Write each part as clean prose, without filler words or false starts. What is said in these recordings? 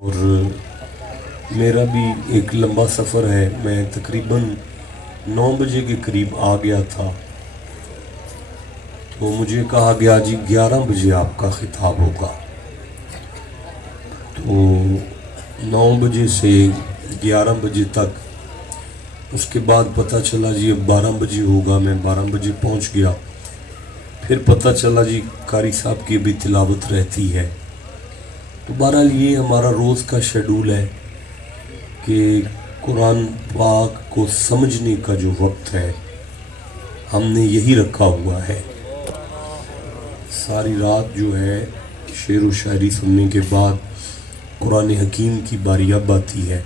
اور میرا بھی ایک لمبا سفر ہے. میں تقریباً 9 بجے کے قریب آ گیا تھا تو مجھے کہا گیا جی 11 بجے آپ کا خطاب ہوگا. تو 9 بجے سے 11 بجے تک، اس کے بعد پتہ چلا جی اب 12 بجے ہوگا. میں 12 بجے پہنچ گیا. پھر پتہ چلا جی قاری صاحب کی بھی تلاوت رہتی ہے. تو بہرحال یہ ہمارا روز کا شیڈول ہے کہ قرآن پاک کو سمجھنے کا جو وقت ہے ہم نے یہی رکھا ہوا ہے. ساری رات جو ہے شعر و شاعری سننے کے بعد قرآن حکیم کی باری اب آتی ہے.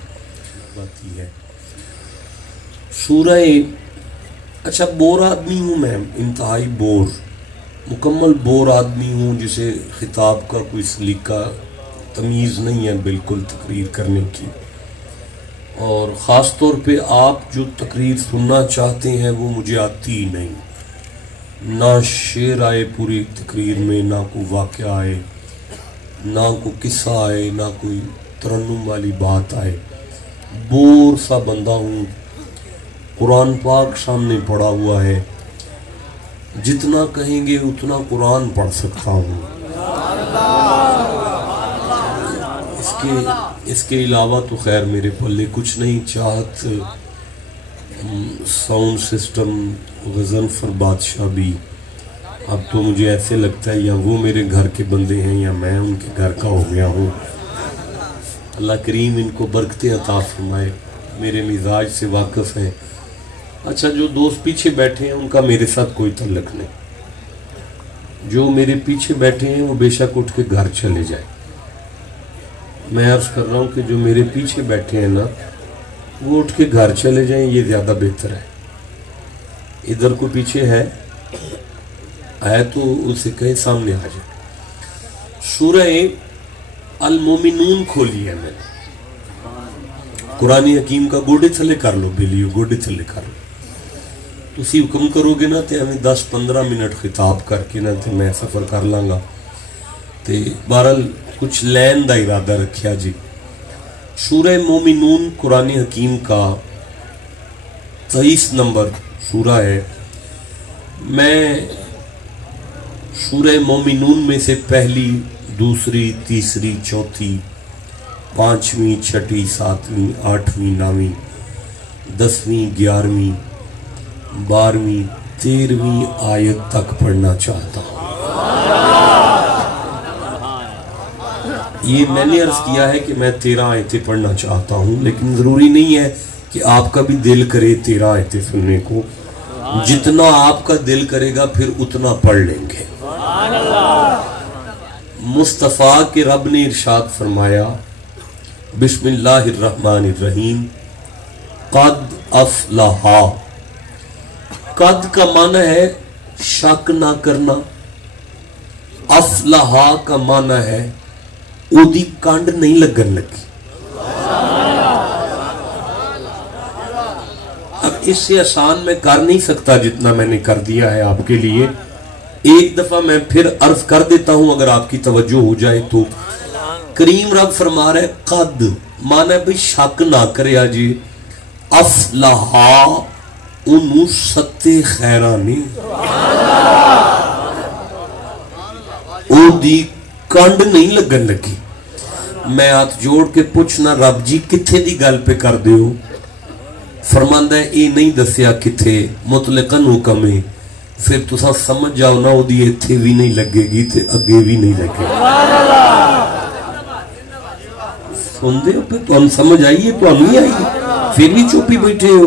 سورہ اچھا بور آدمی ہوں میں، انتہائی بور، مکمل بور آدمی ہوں جسے خطاب کا کوئی سلیقہ تمیز نہیں ہے بالکل تقریر کرنے کی. اور خاص طور پہ آپ جو تقریر سننا چاہتے ہیں وہ مجھے آتی ہی نہیں. نہ شعر آئے پوری تقریر میں، نہ کوئی واقعہ آئے، نہ کوئی قصہ آئے، نہ کوئی ترنم والی بات آئے. بور سا بندہ ہوں. قرآن پاک سامنے پڑا ہوا ہے، جتنا کہیں گے اتنا قرآن پڑھ سکتا ہوں. اس کے علاوہ تو خیر میرے پلے کچھ نہیں. چاہت ساؤنڈ سسٹم غضنفر بادشاہ بھی اب تو مجھے ایسے لگتا ہے یا وہ میرے گھر کے بندے ہیں یا میں ان کے گھر کا ہو گیا ہوں. اللہ کریم ان کو برکتیں عطا فرمائے. میرے مزاج سے واقف ہیں. اچھا جو دوست پیچھے بیٹھے ہیں ان کا میرے ساتھ کوئی تعلق نہیں. جو میرے پیچھے بیٹھے ہیں وہ بے شک اٹھ کے گھر چلے جائیں. میں عرض کر رہا ہوں کہ جو میرے پیچھے بیٹھے ہیں نا وہ اٹھ کے گھر چلے جائیں، یہ زیادہ بہتر ہے. ادھر کو پیچھے ہے تو اسے کہیں سامنے آ جائے. سورہ المومنون کھولی ہے میں نے. قرآن حکیم کا گوڑے تھلے کر لو بیلیو، گوڑے تھلے کر لو. تسی حکم کرو گے نا تے ہمیں 10-15 منٹ خطاب کر کے نا تے میں سفر کر لاں گا. تے بہرحال کچھ لین دا ارادہ رکھیا جی. سورہ مومنون قرآن حکیم کا 23 نمبر سورہ ہے. میں سورہ مومنون میں سے پہلی، دوسری، تیسری، چوتھی، 5ویں، 6ٹھی، 7ویں، 8ویں، 9ویں، 10ویں، 11ویں، 12ویں، 13ویں آیت تک پڑھنا چاہتا ہوں. یہ میں نے عرض کیا ہے کہ میں 13 آیتیں پڑھنا چاہتا ہوں، لیکن ضروری نہیں ہے کہ آپ کا بھی دل کرے 13 آیتیں سننے کو. جتنا آپ کا دل کرے گا پھر اتنا پڑھ لیں گے. مصطفیٰ کے رب نے ارشاد فرمایا بسم اللہ الرحمن الرحیم قد افلح. قد کا معنی ہے شک نہ کرنا. افلح کا معنی ہے اودی کانڈ نہیں لگن لگی. اب اس سے آسان میں کر نہیں سکتا جتنا میں نے کر دیا ہے آپ کے لیے. ایک دفعہ میں پھر عرض کر دیتا ہوں اگر آپ کی توجہ ہو جائے تو. کریم رب فرما رہے قد مانا بھی شک نہ کرے جی. افلح انہوں ستے خیرانے او دی کانڈ نہیں لگن لگی. میں ہاتھ جوڑ کے پوچھنا رب جی کتھے دی گل پہ کر دیو؟ فرماندہ ہے اے نہیں دسیا کتھے، مطلقاً حکم ہے. پھر تسا سمجھ جاؤ نا وہ دی ایتھے بھی نہیں لگے گی تے اگے بھی نہیں لگے گی. سن دے ہو پھر تو ہم سمجھ آئیے تو ہم ہی آئیے، پھر بھی چوپی بیٹھے ہو.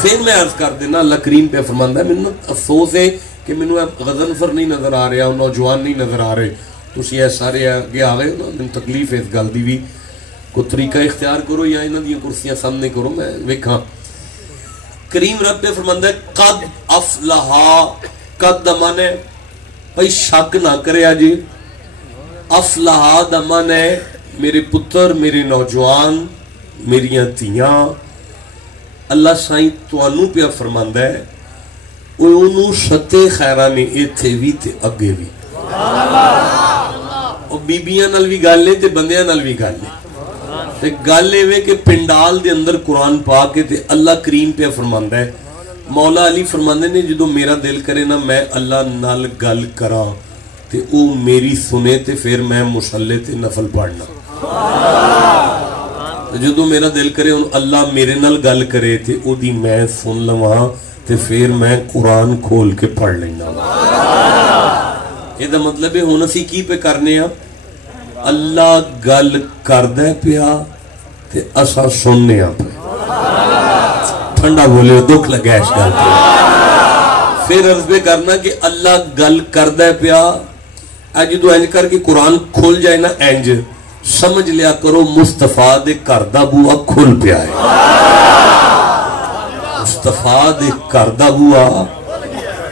پھر میں عرض کر دینا اللہ کریم پہ فرماندہ ہے میں افسوس ہے کہ میں غضنفر نہیں نظر آ رہا، نوجوان نہیں نظر آ رہے. تسی یہ سارے آگے آ گئے نا، میں تکلیف ہے اس گل دی بھی. کوئی طریقہ اختیار کرو یا انہاں دی کرسیاں سامنے کرو میں ویکھاں. کریم رب پہ فرماندہ ہے قد افلح. قد دا معنی ہے بھئی شک نہ کرے جی. افلح دا معنی ہے میرے پتر، میرے نوجوان، میریاں تیاں. اللہ سائیں توانوں پہ فرماندہ ہے انہوں ستے خیرانے ایتھے بھی تے اگے بھی. اور بیبیاں نال بھی گل ہے تے بندیاں نال بھی گل ہے تے گل اے کہ پنڈال دے اندر قرآن پاک کے تے اللہ کریم پہ فرماندا ہے مولا علی فرماندے نے جدو میرا دل کرے نا میں اللہ نال گل کراں تے او میری سنے تے پھر میں مصلے تے نفل پڑھنا جدو میرا دل کرے ان اللہ میرے نال گل کرے تے او دی میں سن لواں تے پھر میں قرآن کھول کے پڑھ لینا یہ دا مطلب ہے ہن اسی کی پہ کرنے ہاں اللہ گل کردہ پیا تے اسا سننے ہاں پہ ٹھنڈا بولے دکھ لگا اس گل پہ پھر عرض پہ کرنا کہ اللہ گل کردہ پیا جدو انج کر کے قرآن کھول جائے نا انج سمجھ لیا کرو مصطفیٰ دے کردہ بوا کھل پیا ہے مصطفیٰ دے کردہ بوا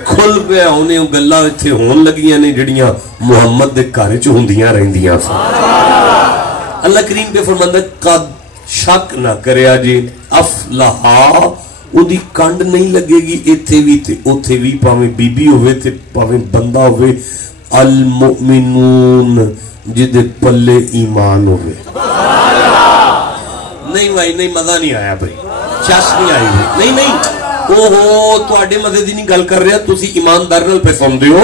کھل پیا ہونے گلاں اتھے ہون لگیاں نے جڑیاں محمد دے گھر چ ہوندیاں رہندیاں اللہ کریم پہ فرماندا قد شک نہ کریا جی افلحا او دی کنڈ نہیں لگے گی ایتھے بھی تے اوتھے بھی پاویں بی بی ہوئے تے پاویں بندہ ہوئے المؤمنون جدے پلے ایمان ہوئے نہیں بھائی نہیں مزہ نہیں آیا بھائی چس نہیں آئی بھائی نہیں اوہو تو آڈے مزے دی نہیں گل کر رہا تُسی ایماندار نال پہ سن دیو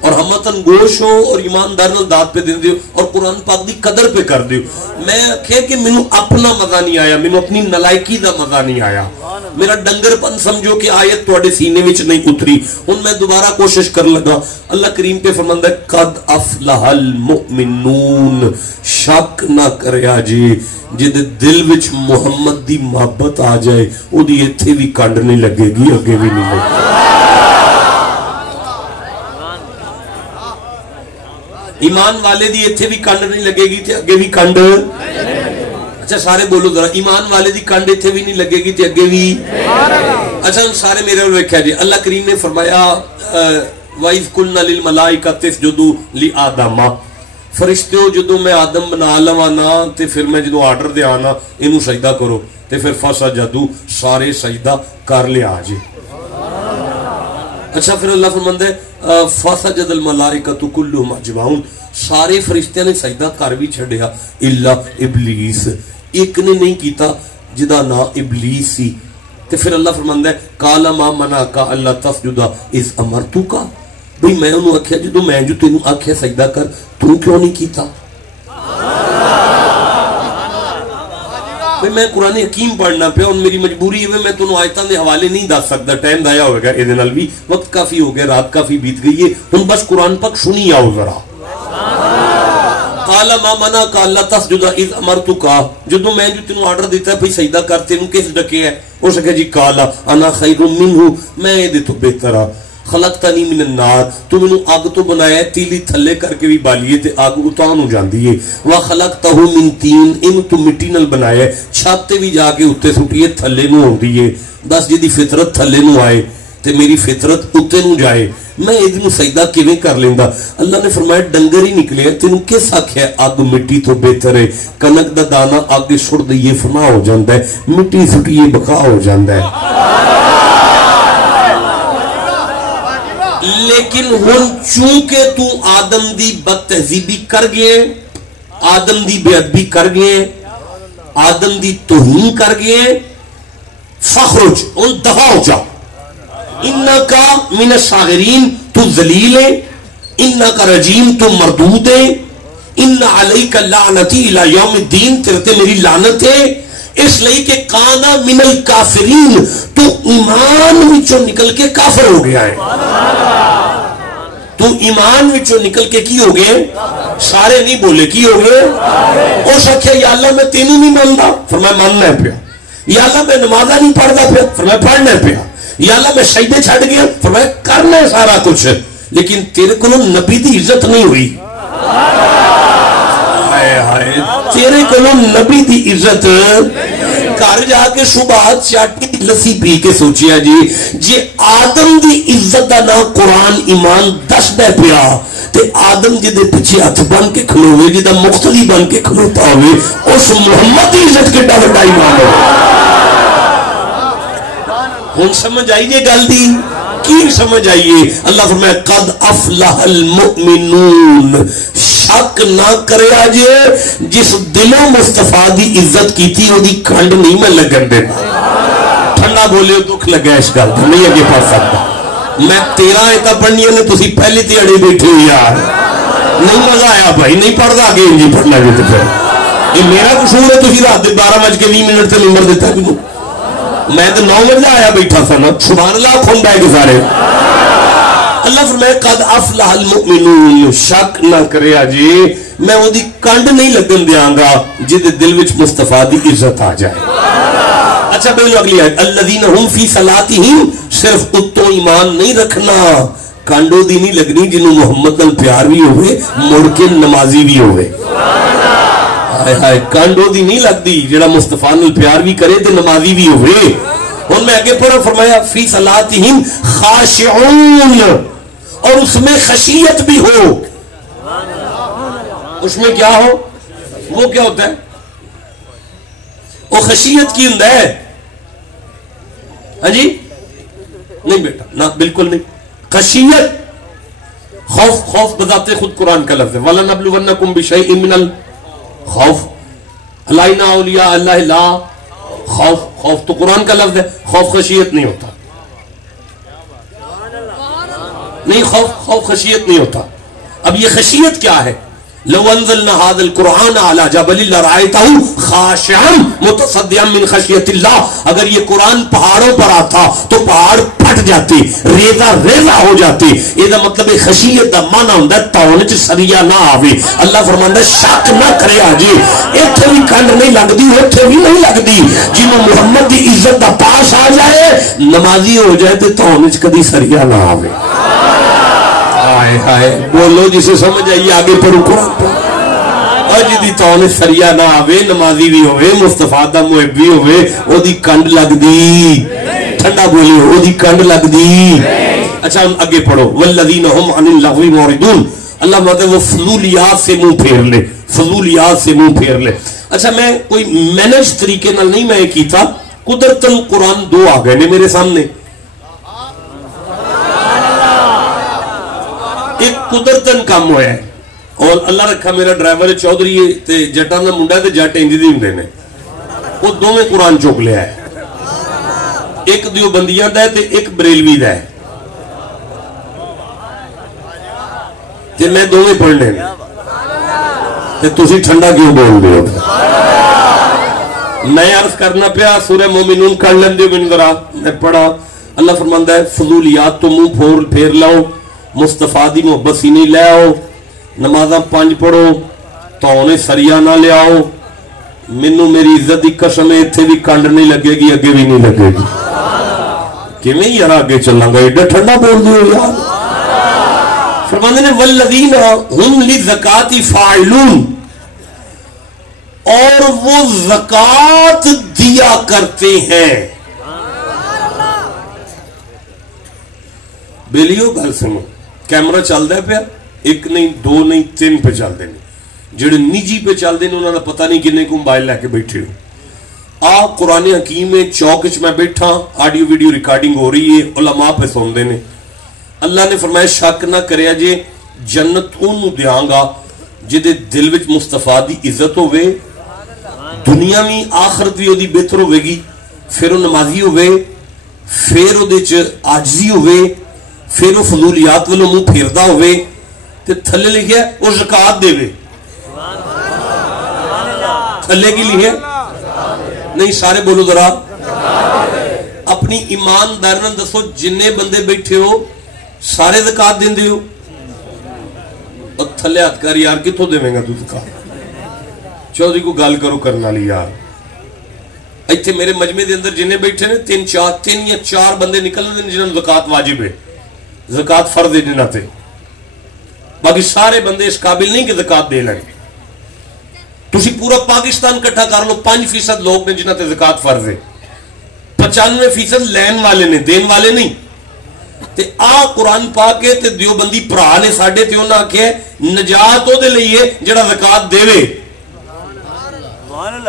اور ہمتن گوش ہو اور ایماندار نال داد پہ دن دیو اور قرآن پاک دی قدر پہ کر دیو میں کہے کہ میں اپنا مزہ نہیں آیا میں اپنی نلائکی دا مزہ نہیں آیا میرا ڈنگر پن سمجھو کہ آیت توڑے سینے وچ نہیں اتری ان میں دوبارہ کوشش کر لگا اللہ کریم پہ فرماندہ ہے قد افلح المؤمنون شک نہ کریا جی جدے دل وچ محمد دی محبت آ جائے او دی ایتھے بھی کنڈ نہیں لگے گی اگے بھی نہیں لگے ایمان والے دی ایتھے بھی کنڈ نہیں لگے گی تے اگے بھی کنڈ اچھا سارے بولو ذرا ایمان والے دی کنڈ ایتھے بھی نہیں لگے گی تے اگے بھی اچھا سارے میرے اور ویکھیا جی اللہ کریم نے فرمایا وَإِذْ قُلْنَا لِلْمَلَائِكَةِ اسْجُدُوا لِآدَمَ فرشتے ہو جدو میں آدم بنا لوانا تے پھر میں جدو آرڈر دے آنا انہوں سجدہ کرو تے پھر فَسَجَدُوا سارے سجدہ کر لیا آجے اچھا پھر اللہ فرماندہ ہے فَسَجَدَ الْمَلَائِكَةُ كُلُّهُمْ أَجْمَعُونَ سارے فرشتیاں نے سجدہ کر بھی چھڑیا الا ابلیس ایک نے نہیں کیتا جدا نا ابلیس سی تے پھر اللہ فرماندہ ہے قَالَ مَا مَنَعَكَ أَلَّا تَسْجُدَ إِذْ أَمَرْتُكَ بھئی میں انہوں آکھیا جدو میں جو تینوں آکھیا سجدہ کر تو کیوں نہیں کیتا بھئی میں قرآن حکیم پڑھنا پہ اور میری مجبوری ہے میں تنہوں آیتان دے حوالے نہیں دا سکتا ٹائم دایا ہوئے گا ایدن الوی وقت کافی ہو گیا رات کافی بیت گئی ہے ہم بس قرآن پاک سنی آؤ ذرا قَالَ مَا مَنَعَكَ أَلَّا تَسْجُدَ إِذْ أَمَرْتُكَ جدو میں جو تینوں آرڈر دیتا ہے بھئی سجدہ کر تینوں کس ڈکے ہے وہ سکھے جی قَالَ أَنَا خَيْرٌ مِّنْهُ میں یہ دے تو بہترہ خلقتنی من النار تو میں نے آگ تو بنایا ہے تیلی تھلے کر کے بھی بالیے تے آگ اتان ہو جان دیئے وَخَلَقْتَهُ مِن تین ان تو مٹی نل بنایا ہے چھاتے بھی جا کے اتے سٹیے تھلے نو ہو دیئے دس جدی فطرت تھلے نو آئے تے میری فطرت اتے نو جائے میں ادھنو سجدہ کیویں کر لیندہ اللہ نے فرمایا ڈنگر ہی نکلے ہیں تینوں کس آکھیا ہے آگ مٹی تو بہتر ہے کنک دا دانا آگے سڑ دیئے فنا ہو جاندہ ہے مٹی سٹیے بقا ہو جاندہ ہے لیکن ہن چونکہ تو آدم دی بد تہذیبی کر گئے آدم دی بے ادبی کر گئے آدم دی توہین کر گئے فخرج ان دفع ہو جا انکا من الصاغرین تو ذلیل ہے انکا رجیم تو مردود ہے ان علیک لعنتی الى یوم الدین تیرتے میری لعنت ہے اس لئے کہ کانا من الکافرین تو ایمان وچوں نکل کے کافر ہو گیا ہے تو ایمان وچوں نکل کے کی ہو گئے سارے نہیں بولے کی ہو گئے او شکھے یا اللہ میں تینوں نہیں ماندا فرمایا ماننا ہے پیا یا اللہ میں نمازہ نہیں پڑھدا پیا فرمایا پڑھنا ہے پیا یا اللہ میں سجدے چھڑ گیا فرمایا کرنا ہے سارا کچھ لیکن تیرے کو نبی دی عزت نہیں ہوئی تیرے کو نبی دی عزت گھر جا کے صبح چاٹی لسی پی کے سوچیا جی آدم دی عزت دا نا قرآن ایمان دس دے پیا تے آدم جی دے پیچھے ہاتھ بن کے کھلوے جی دا مقتدی بن کے کھلوتا ہوئے اس محمد دی عزت کے ڈاوٹا ایمان ہو ہن سمجھ آئیے گل دی کی سمجھ آئیے اللہ فرمائے قد افلح المؤمنون शक ना करे जे जिस दिलों मुस्तफा की इज्जत की थी ओदी खंड नहीं मैं लगन देना। ठंडा बोले दुख लगे इस गल का नहीं अगे पढ़ सकता मैं 13 आयतां पढ़नियां ने तुसी पहली दिहाड़ी बैठे हो यार नहीं मजा आया भाई नहीं पढ़दा आगे नहीं पढ़ना भी तो फिर ये मेरा कसूर है तुसी रात 12:20 से नंबर देता मैनू मैं तो 9 बजे आया बैठा था ना सुभान अल्लाह खुद बैठ सारे अल्लाह फरमाए कद अफलहल मुमिनून शक ना करे जी मैं ओदी कंड नहीं लगन देंगा जिदे दिल विच मुस्तफा दी इज्जत आ जाए। अच्छा पहले अगली आयत अल्लज़ीना हुम फी सलातिहिम सिर्फ उत्तों ईमान नहीं रखना कांडो दी नहीं लगनी जिन्हों मोहम्मद नाल प्यार भी होवे मुड़ के नमाजी भी होवे। हाय हाय कांडो दी नहीं लगती जेड़ा मुस्तफा नाल प्यार भी करे ते नमाजी भी होवे। हुण मैं आगे पढ़ा फरमाया फी सलातिहिम खाशिऊन और उसमें खशियत भी हो। उसमें क्या हो वो क्या होता है वो खशियत की हुंदा है हाजी नहीं बेटा ना बिल्कुल नहीं खशियत खौफ खौफ बताते खुद कुरान का लफ्ज़ है वला नबलुवन्नकुम बिशैइन मिनल खौफ अलाइना औलिया अल्लाह ला खौफ खौफ तो कुरान का लफ्ज़ है खौफ खशियत नहीं होता नहीं खौफ खौफ खशियत नहीं होता। अब ये खशियत क्या है लौ अंज़लना हाज़ल कुरआन अला जबलिन लरअयतहु खाशिअन मुतसद्दिअन मिन खशियतिल्लाह अगर ये कुरान पहाड़ों पर आता तो पहाड़ फट जाते रेजा रेजा हो जाते। इसका मतलब है खशियत का माना होता है तौन च सरिया ना आवे। अल्लाह फरमांदा शक ना करे जी इत्थे भी कंड नहीं लगती उत्थे भी नहीं लगती जिन्हों मुहम्मद की इज्जत का पास आ जाए नमाजी हो जाए तो तौन च कभी सरिया ना आवे। हाय हाय बोलो जिसे समझ आइए आगे पढ़ो कुरान और जिदी तौन सरिया ना आवे नमाजी भी होवे मुस्तफा दा मुहिब भी होवे ओदी कंड लगदी ठंडा बोलियो ओदी कंड लगदी। अच्छा हम आगे पढ़ो वल्लज़ीना हुम अनिल लग़वी मुरिदून अल्लाह कहते वो फजूलियात से मुंह फेर ले फजूलियात से मुंह फेर ले। अच्छा मैं कोई मैनेज तरीके नाल नहीं मैं कीता कुदरतन कुरान 2 आ गए ने मेरे सामने एक कुदरतन काम होया है और अल्लाह रखा मेरा ड्राइवर चौधरी ते जट्टां दा मुंडा ते जट इंज दी हुंदे ने वो दोवें कुरान चुक लिया है एक दियोबंदियां दा ते एक बरेलवी दा है ते मैं दोवें पढ़ने ने ते तुसी ठंडा क्यों बोलदे हो। मैं अर्ज करना पिया सूरह मोमिनून कर लेंदे मैनूं जरा मैं पढ़ा अल्लाह फरमांदा है फजूलियात तो मुंह फेर लाओ मुस्तफा दी मोहब्बत सीने ले आओ नमाज़ां 5 पढ़ो तौने सरिया ना ले आओ मैनू मेरी इज्जत की कसम है इत्थे भी कंड नहीं लगेगी अगे भी नहीं लगेगी। किवें यार आगे चलांगा एडा ठंडा बोल दो यार। फरमांदे ने वल्लज़ीना हुम लिज़काति फाइलून और वो ज़कात दिया करते हैं। बेलियो गल सुनो कैमरा चलता है पिया एक नहीं 2 नहीं 3 पे चलते हैं जेडे निजी पे चलते हैं उन्होंने पता नहीं किन्ने को मोबाइल लैके बैठे हो। आ कुरान हकीम में चौक च मैं बैठा ऑडियो वीडियो रिकॉर्डिंग हो रही है उलमा पे सुनते हैं। अल्लाह ने फरमाया शक ना करे जे जन्नत उन्होंने देंगा जिदे दिल विच मुस्तफा दी इज्जत होवे दुनिया भी आखरत भी ओदी बेहतर होवेगी फिर वो नमाजी होवे फिर ओदे च आजिजी होवे फिर वो फजूलियात वालों मुंह फेरदा होवे ते थल्ले लिखिया वो ज़कात देवे थल्ले की लिखे नहीं सारे बोलो जरा अपनी ईमानदारी नाल दसो जिन्ने बंदे बैठे हो सारे ज़कात देंदे हो और थल्ले हाथ कर यार कित्थों देवेंगा तू ज़कात चौधरी को गल करो करने वाली यार इत्थे मेरे मजमे के अंदर जिन्ने बैठे ने 3 या 4 बंदे निकलने जिन्होंने ज़कात वाजिब है ज़कात फर्ज है जिन्हां ते बाकी सारे बंदे इस काबिल नहीं कि ज़कात दे लें। तुसी पूरा पाकिस्तान इकट्ठा कर लो 5% लोग ने जिन्हां ते ज़कात फर्ज है 95% लैन वाले ने देन वाले नहीं। ते आ कुरान पाके ते दियोबंदी भरा ने साडे ते उन्हां आखे नजात ओदे लई है जेड़ा ज़कात देवे।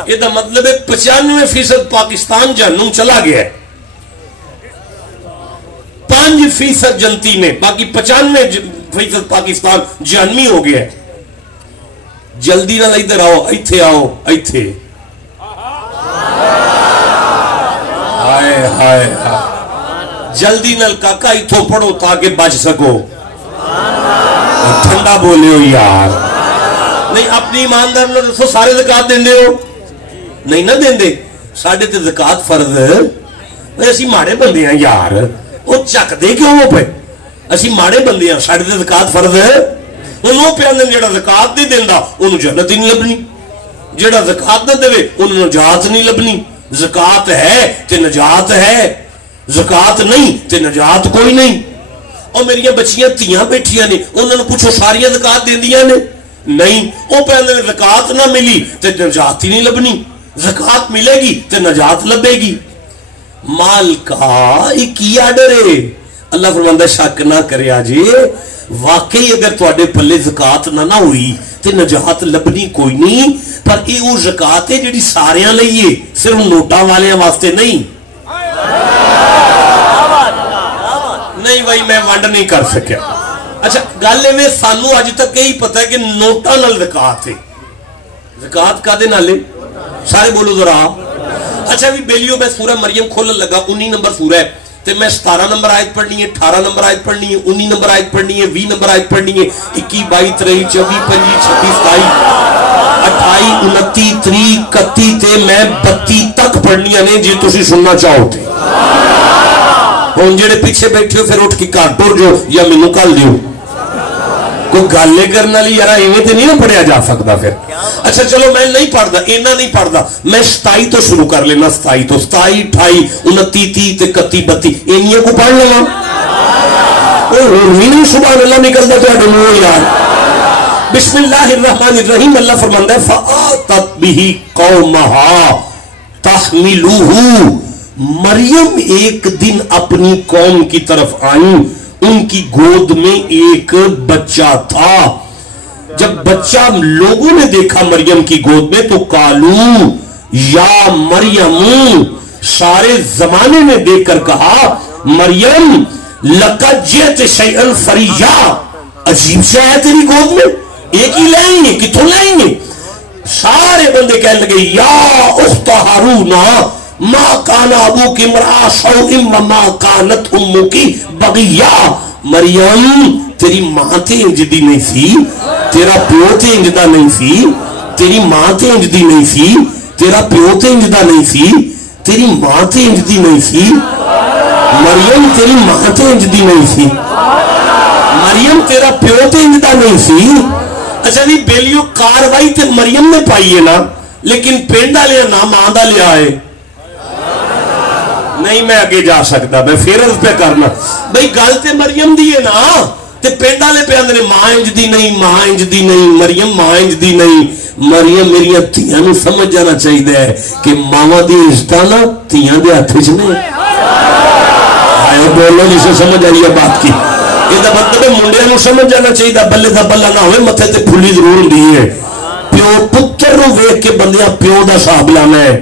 इसदा मतलब है 95% पाकिस्तान जहन्नुम चला गया है 5% जनती में बाकी 95% पाकिस्तान जहन्नमी हो गया है। जल्दी नाल इधर आओ, इत्थे आओ, इत्थे। हाय हाय हाय, जल्दी नाल काका इथों पढ़ो ताकि बच सको। ठंडा बोले हो यार, नहीं अपनी ईमानदार ने दसो, सारे ज़कात देंदे हो? नहीं ना देंदे। साडे ते ज़कात फर्ज, असी माड़े बंदे हैं यार, वो चकदे क्यों हो पे? असी माड़े बंदे हैं, साडे ते ज़कात फर्ज है। उन्होंने प्यादे जेड़ा ज़कात नहीं देंदा उन्होंने जन्नत ही नहीं लभनी, जेड़ा ज़कात ना देवे उन्होंने नजात नहीं लभनी। ज़कात है ते नजात है, ज़कात नहीं ते नजात कोई नहीं। और मेरिया बच्चियां धियां बैठियां ने, उन्होंने पूछो सारिया ज़कात देंदियां ने? नहीं। वो कहते ज़कात ना मिली ते नजात ही नहीं लभनी, ज़कात मिलेगी ते नजात लभेगी। माल का एक ही आर्डर है। अल्लाह फरमांदा शक ना करे जी, वाकई अगर तुहाडे पल्ले ज़कात ना हुई ते नजात लभनी कोई नहीं। पर ये वो ज़कात है जिहड़ी सारियां लई है, सिर्फ नोटां वालियां वास्ते नहीं। नहीं भाई मैं वंड नहीं कर सकिया। अच्छा गल इवें, सानू अज तक यही पता है कि नोटां नाल ज़कात है। ज़कात कादे नाल है? सारे बोलो जरा। अच्छा भी बेलियो, मैं सूरह मरियम खोलन लगा, 19 नंबर सूरह है, तो मैं 17 नंबर आयत पढ़नी है, 18 नंबर आयत पढ़नी है, 19 नंबर आयत पढ़नी है, 20 नंबर आयत पढ़नी है, 21, 22, 23, 24, 25, 26, 27, 28, 29, 30, 31 ते मैं 32 तक पढ़निया ने जे तुसी सुनना चाहो थे। हुण जेड़े पीछे बैठे हो फिर उठ के घर टुर जाओ या मैनू कल दियो। कोई गल करने वाली यार इवें तो नहीं ना पढ़िया जा सकता फिर। अच्छा चलो मैं नहीं पढ़ता, इन्ना नहीं पढ़ता, मैं 27 तो शुरू कर लेना, 27 तो 27, 28, 29, 30 ते 31, 32 इनिया को पढ़ लेना। नहीं सुभान अल्लाह निकलता तो मुंह यार। बिस्मिल्लाहिर्रहमानिर्रहीम, अल्लाह फरमाता है फ़अतत बिही कौमहा तहमिलुहु। मरियम एक दिन अपनी कौम की तरफ आई, उनकी गोद में एक बच्चा था। जब बच्चा लोगों ने देखा मरियम की गोद में तो कालू या मरियम, सारे जमाने ने देखकर कहा मरियम लक़द जिअति शैअन फरिया, अजीब सा है तेरी गोद में, एक ही लाएंगे कितों लाएंगे? सारे बंदे कहने लगे या उख्त हारूना मा काना अबू की मरा सौइम मा कानत उम्मु की बगिया। मरियम तेरी मां ते इंजदी नहीं सी, तेरा प्यो ते इंजदा नहीं सी, तेरी मां ते इंजदी नहीं सी, तेरा प्यो ते इंजदा नहीं सी, तेरी मां ते इंजदी नहीं सी। मरियम तेरी मां ते इंजदी नहीं सी, मरियम तेरा प्यो ते इंजदा नहीं सी। अच्छा जी बेलियो, कार्रवाई ते मरियम ने पाई है ना, लेकिन पिंड वाले ना मां दा लिया है। नहीं मैं आगे जा सकता, मैं फिर पे करना भाई गल ते मरियम दी है ना, ते पिंड वाले पे आंदे ने मां इंजदी नहीं, मां इंजदी नहीं, मरियम मां इंजदी नहीं। मरियम मेरिया धियां नूं समझ जाना चाहिए है कि मावां दी इज्जत ना धियां दे हत्थ च ने। आए बोलो जिसे समझ आई है बात की। ਇਹਦਾ मतलब मुंडिया नूं समझ जाना चाहिए बल्ले दा बल्ला ना होवे, मथे ते फुल्ली जरूर हुंदी है। प्यो पुत्र नूं वेख के बंदियां प्यो दा हिसाब लाना है,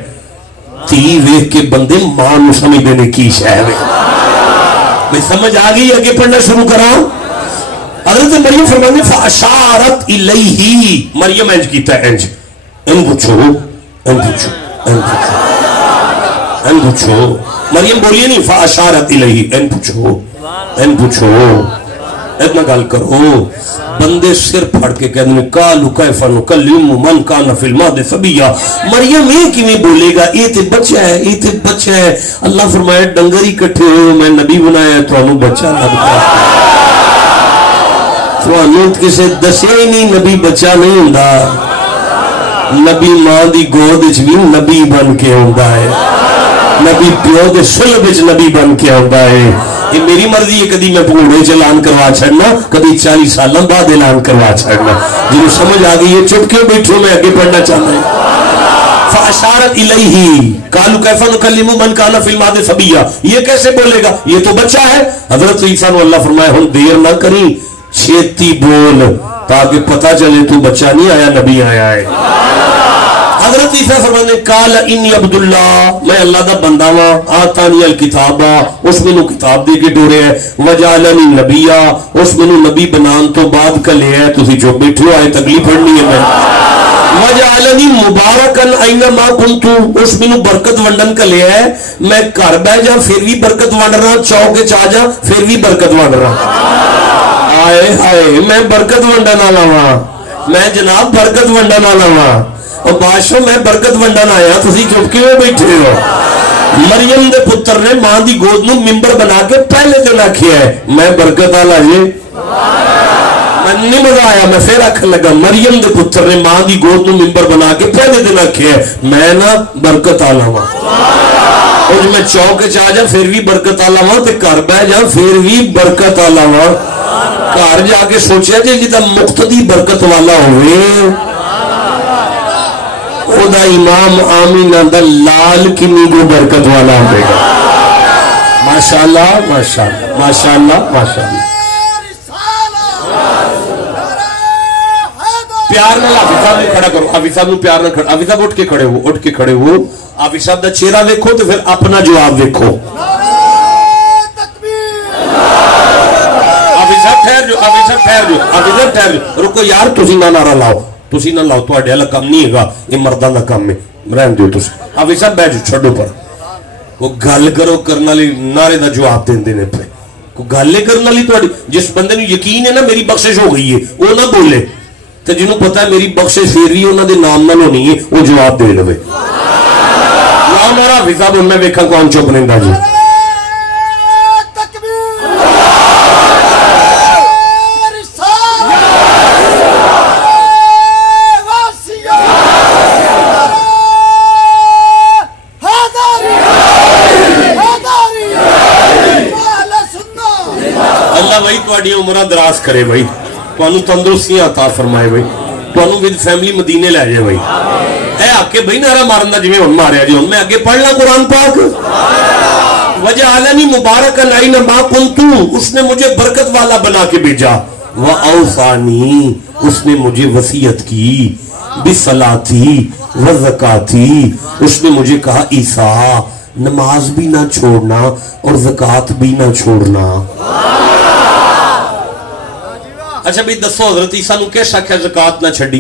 धी वेख के बंदे मां नूं समझदे ने की शै है। मैं समझ आ गई, आगे पढ़ना शुरू करा। हज़रत मरियम फरमाने फ़अशारत इलैहि, मरियम इंज कीता, इंज इन पूछो, इन पूछो, इन पूछो, इन पूछो। मरियम बोलिए नहीं, फ़अशारत इलैहि, इन पूछो, इन पूछो, इतना गल करो। बंदे सिर फड़ के कहते हैं कालू कैफा नुकल्लिमु मन काना फिल मादी सबिया। मरियम ये किवें बोलेगा, ये ते बच्चा है, ये ते बच्चा है। अल्लाह फरमाया डंगर इकट्ठे हो, मैं नबी बनाया, तुहानू बच्चा लगता, तुहानू किसे दसिया ही नहीं नबी बच्चा नहीं हुंदा। नबी मां दी गोद विच भी नबी बन के आउंदा है, नबी प्यो दे सुलभ विच नबी बन के आउंदा है। ये मेरी मर्जी है, कभी मैं भूड़े च ऐलान करवा छड़ना, कभी 40 साल बाद ऐलान करवा छड़ना। जिन्हें समझ आ गई है चुप क्यों बैठो, मैं आगे पढ़ना चाहता हूं। फ़अशारत इलैहि कालू कैफा नुकल्लिमु मन काना फिल मादी सबिया। ये कैसे बोलेगा, ये तो बच्चा है। हजरत ईसा को अल्लाह फरमाया हुण देर ना करी, छेती बोल ताकि पता चले तू बच्चा नहीं आया, नबी आया है। हजरत ईसा फरमाते काल इन्नी अब्दुल्ला, मैं अल्लाह दा बंदा वा, आतानी अल किताबा, उस मैनू किताब दे के डोरे है, वजालनी नबिया, उस मैनू नबी बनान तो बाद कले है, तुसी जो बैठे हो आए तकलीफ पढ़नी है मैं, वजालनी मुबारकन आइना मा कुंतु, उस मैनू बरकत वंडन कले है, मैं घर बह जा फिर भी बरकत वंड रहा, चौके च आ जा फिर भी बरकत वंड रहा। आए हाय मैं बरकत वंडन वाला वा, मैं जनाब बरकत वंडन वाला वा, और बादशाह मैं बरकत वंडन आया, तुसी चुप क्यों बैठे हो। मरियम दे पुत्र ने मां दी गोद नूं मिंबर बना के पहले दिन आखिया है मैं बरकत वाला जी, नहीं मजा आया, मैं फिर आखन लगा मरियम दे पुत्र ने मां दी गोद नूं मिंबर बना के पहले दिन आखिया है मैं ना बरकत वाला वा, और मैं चौक च आ जा फिर भी बरकत वाला वा, ते घर बह जा फिर भी बरकत वाला वा। घर जाके सोचा जी जिदा मुक्तदी बरकत वाला होवे ओदा इमाम आमीना दा लाल किन्नी को बरकत वाला होगा। माशाअल्लाह माशाअल्लाह माशाअल्लाह माशाअल्लाह। प्यार नाल हाफिज साहब खड़ा करो, हाफिज साहब प्यार नाल खड़ा, हाफिज साहब उठ के खड़े हो, उठ के खड़े हो, हाफिज साहब दा चेहरा देखो तो फिर अपना जवाब देखो। ठहर जो, हाफिज साहब ठहर जो, हाफिज साहब ठहर जो, रुको यार तुसी ना नारा लाओ, तुसी ना लाओ, तुहाडे वाला काम नहीं हैगा, ये मर्दां दा काम है, रहन दिओ तुसी। हाफिज साहब बैठ जाओ, छड्डो पर, वो गल करो करन वाली नारे दा जवाब देंदे ने पे, को गल करन वाली तुहाडी, जिस बंदे नूं यकीन है ना मेरी बख्शिश हो गई है वो ना बोले, ते जिन्हों पता है मेरी बख्शिश फिर भी उन्हां दे नाम नाल होनी है वो जवाब दे लवे। लाओ मेरा हाफिज साहब मैं वेखां कौन चुप रहिंदा जी। उम्र दराज करे भाई, तंदुरुस्तियां अता फरमाए भाई, विद फैमिली मदीने लै जाए भाई, है आके भाई नारा मारन दा जिवें हुण मारिया जी। हुण मैं अगे पढ़ना कुरान पाक, वजअलनी मुबारकन ऐना मा कुंतु, उसने मुझे बरकत वाला बना के भेजा, व औसानी, उसने मुझे वसीयत की, बिसलाती व ज़काती, उसने मुझे कहा ईसा नमाज भी ना छोड़ना और ज़कात भी ना छोड़ना। अच्छा भाई दसो हजरत ईसा नूं किस आख्या ज़कात ना छड्डी?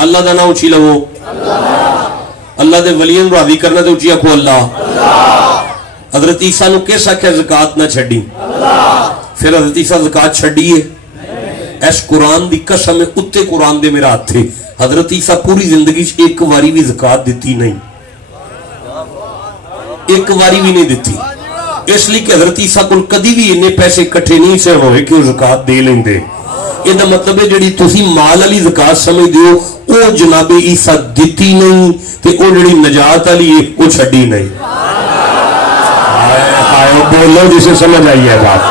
अल्लाह दा नाम उची लवो, अल्लाह दे वलियां नूं राज़ी करना ते उची आखो अल्लाह। हजरत ईसा नूं किस आख्या ज़कात ना छड्डी? फिर हजरत ईसा ज़कात छड्डी है? इस कुरान दी कसम है, उत्ते कुरान दे मेरा हाथ है, हजरत ईसा पूरी जिंदगी एक बारी भी ज़कात दिती नहीं, एक बारी भी नहीं दिती, इसलिए कि हजरत ईसा को कभी भी इन्ने पैसे इकट्ठे नहीं से होए कि ज़कात दे लेंदे। इहदा मतलब है जिहड़ी तुसी माल वाली ज़कात समझदे हो वो जनाबे ईसा दिती नहीं, ते वो जिहड़ी नजात वाली है वो छड्डी नहीं। बोलो जिसे समझ आई है बात।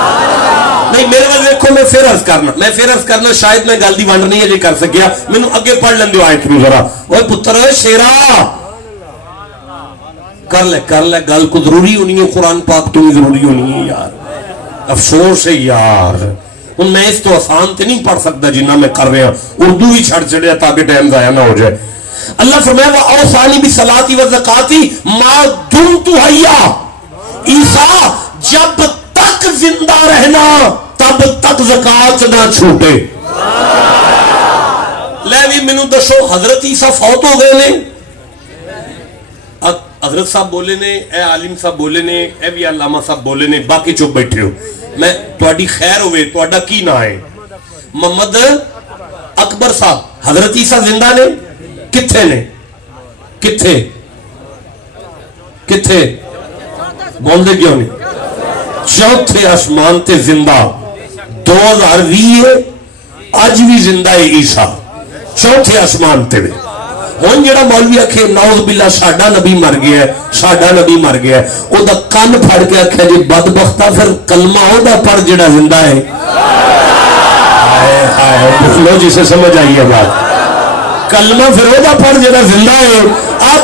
नहीं मेरे वाल देखो, मैं फिर अर्ज करना, शायद मैं गल दी वंड नहीं अजे कर सकिया, मैनू अगे पढ़ लें दो आयत नूं जरा। ओए पुत्र शेरा कर ले गल को जरूरी होनी है, कुरान पाक तो भी जरूरी होनी है यार, अफसोस है यार। हूँ मैं इस तो आसान तो नहीं पढ़ सकता जिन्ना मैं कर रहा, उर्दू ही छड़ चढ़िया ताकि टाइम जाया ना हो जाए। अल्लाह फरमाया वा औसानी भी सलाती व ज़काती मा दुमतु हय्या, ईसा जब तक जिंदा रहना तब तक ज़कात ना छूटे। ले भी मैनू दसो हजरत ईसा फौत हो गए ने, हजरत साहब बोले ने, ए आलिम साहब बोले ने, ए भी अल्लामा साहब बोले ने, बाकी चुप बैठे हो। मैं तुहाडी खैर होवे, तुहाडा की ना है? मोहम्मद अकबर साहब हजरत ईसा जिंदा ने? किथे ने? किथे किथे बोलते क्यों नहीं? चौथे आसमान ते जिंदा, 2020 अज भी जिंदा है ईसा, चौथे आसमान ते। हुण जिहड़ा मौलवी आखे नौज़ बिल्ला साडा नबी मर गया है, साडा नबी मर गया है, ओदा कन फड़ के आख्या जी बदबख्ता फिर कलमा ओदा पढ़ जिहड़ा जिंदा है। बोलो जिसे समझ आई है बात, कलमा फिर ओदा पढ़ जिहड़ा जिंदा है।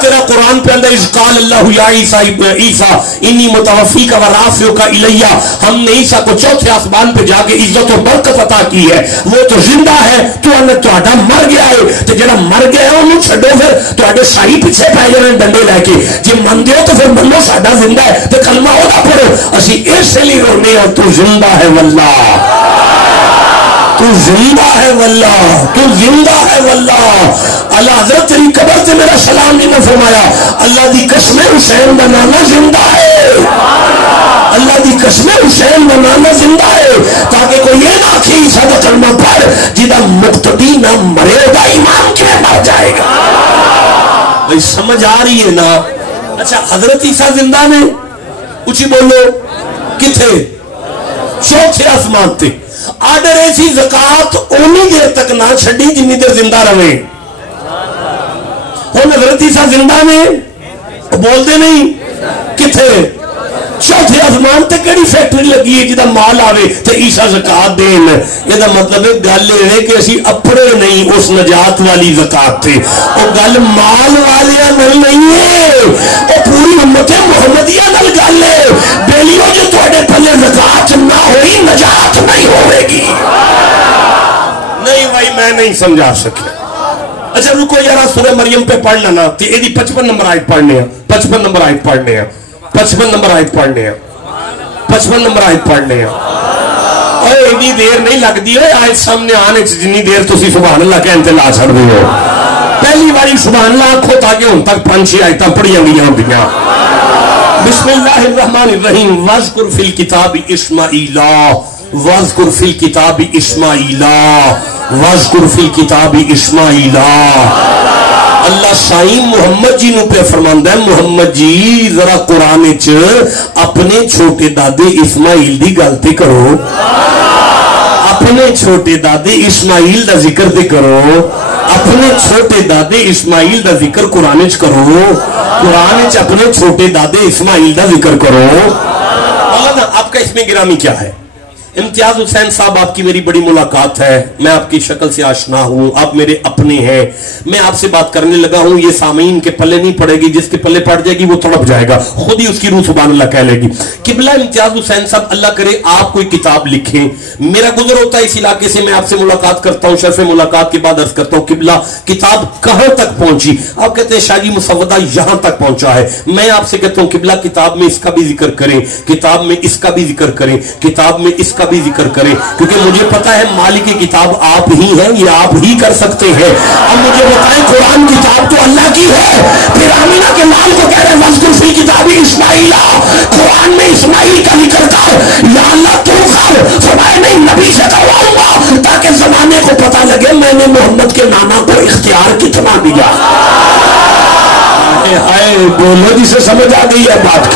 तेरा कुरान पे अंदर इज़क़ाल अल्लाहु या ईसा इब्न ईसा इन्नी मुतवफ़्फ़ीका व राफ़िउका इलैया, हमने ईसा को चौथे आसमान पे जाके इज्जत और बरकत अता की है। वो तो जिंदा है, तुहाडा मर गया है, तो जेड़ा मर गया है उन्हें छड्डो, फिर तुहाडे शाही पीछे पै जाने डंडे लैके। जे मनदे हो तो फिर मनो साडा जिंदा है तो कलमा ओदा पढ़ो। असी इसलिए रोने और तू जिंदा है वल्लाह, तू जिंदा है वल्लाह, तू जिंदा है वल्लाह। अल्लाह हज़रत तेरी कब्र से मेरा सलाम नहीं फरमाया। अल्लाह दी कसम हुसैन दा नाना जिंदा है, अल्लाह दी कसम हुसैन दा नाना जिंदा है, ताकि कोई ये ना आखे ईसा दा कलमा पढ़ जिदा मुक्तदी ना मरे दा ईमान किवें मर जाएगा। भाई समझ आ रही है ना? अच्छा हजरत ईसा जिंदा ने, उची बोलो किथे? चौथे आसमान ते। आर्डर ऐसी ज़कात उन्नी देर तक ना छड़ी जिन्नी देर जिंदा रहे। हुण हज़रत ईसा जिंदा ने, बोलते नहीं किथे? चौथे आसमान ते केड़ी फैक्टरी लगी है जिदा माल आवे ते ईसा ज़कात देन? ਇਹਦਾ मतलब है गल ये कि असी अपने नहीं उस नजात वाली ज़कात थे, वो गल माल वालियां नाल नहीं है, वो पूरी उम्मत मुहम्मदिया नाल गल है। बेलियो जो तुहाडे पल्ले ज़कात ना होई नजात नहीं होगी। नहीं भाई मैं नहीं समझा सके। अच्छा रुको यार, सूरह मरियम पे पढ़ लेना, 55 नंबर आयत पढ़ने हैं, 55 नंबर आयत पढ़ने हैं, 55 नंबर आयत पढ़ने हैं, 55 नंबर आयत पढ़ने हैं। और इतनी देर नहीं लगती है आयत सामने आने जितनी देर तुसी सुभान अल्लाह कहते ला छड़ते हो। पहली बारी सुभान अल्लाह आखो ताकि हुण तक 5-6 आयतां पढ़ियां गईयां होंदियां। बिस्मिल्लाहिर्रहमानिर्रहीम। वज़कुर fill किताबि Ismaila, वज़कुर fill किताबि Ismaila, वज़कुर fill किताबि Ismaila. अल्लाह साईं मुहम्मद जी नूं पे फरमांदा है, मुहम्मद जी जरा कुरान च अपने छोटे दादे इस्माइल दी गल ते करो, अपने छोटे दादे इस्माइल दा जिक्र ते करो, अपने छोटे दादे इस्माइल दा जिक्र कुरान च करो, कुरान च अपने छोटे दादे इस्माइल दा जिक्र करो। मौलाना आपका इसमें गिरामी क्या है? इम्तियाज हुसैन साहब आपकी मेरी बड़ी मुलाकात है, मैं आपकी शक्ल से आशना हूं, आप मेरे अपने हैं, मैं आपसे बात करने लगा हूं, ये सामीन के पल्ले नहीं पड़ेगी, जिसके पल्ले पड़ जाएगी वो तड़प जाएगा, खुद ही उसकी रूह सुभान अल्लाह कह लेगी। किबला इम्तियाज हुसैन साहब अल्लाह करे आप कोई किताब लिखें, मेरा गुजर होता है इस इलाके से, मैं आपसे मुलाकात करता हूं, शर्फ मुलाकात के बाद अर्ज करता हूं किबला किताब कहां तक पहुंची? आप कहते हैं शाजी मुसवदा यहां तक पहुंचा है। मैं आपसे कहता हूं किबला किताब में इसका भी जिक्र करें, किताब में इसका भी जिक्र करें, किताब में इसका भी जिक्र करें, क्योंकि मुझे पता है मालिक की किताब आप ही हैं, ये आप ही कर सकते हैं। अब मुझे बताएं कुरान किताब तो अल्लाह की है, फिर आमीना के लाल को कह रहे वज़कुर फी किताबी इस्माईला, कुरान में इस्माइल का जिक्र कर, या अल्लाह तू कर, फरमाया नहीं नबी से करवाऊंगा ताकि जमाने को पता लगे मैंने मोहम्मद के नाना को इख्तियार कितना दिया। हाय बोलो जिसे समझ आ गई है बात,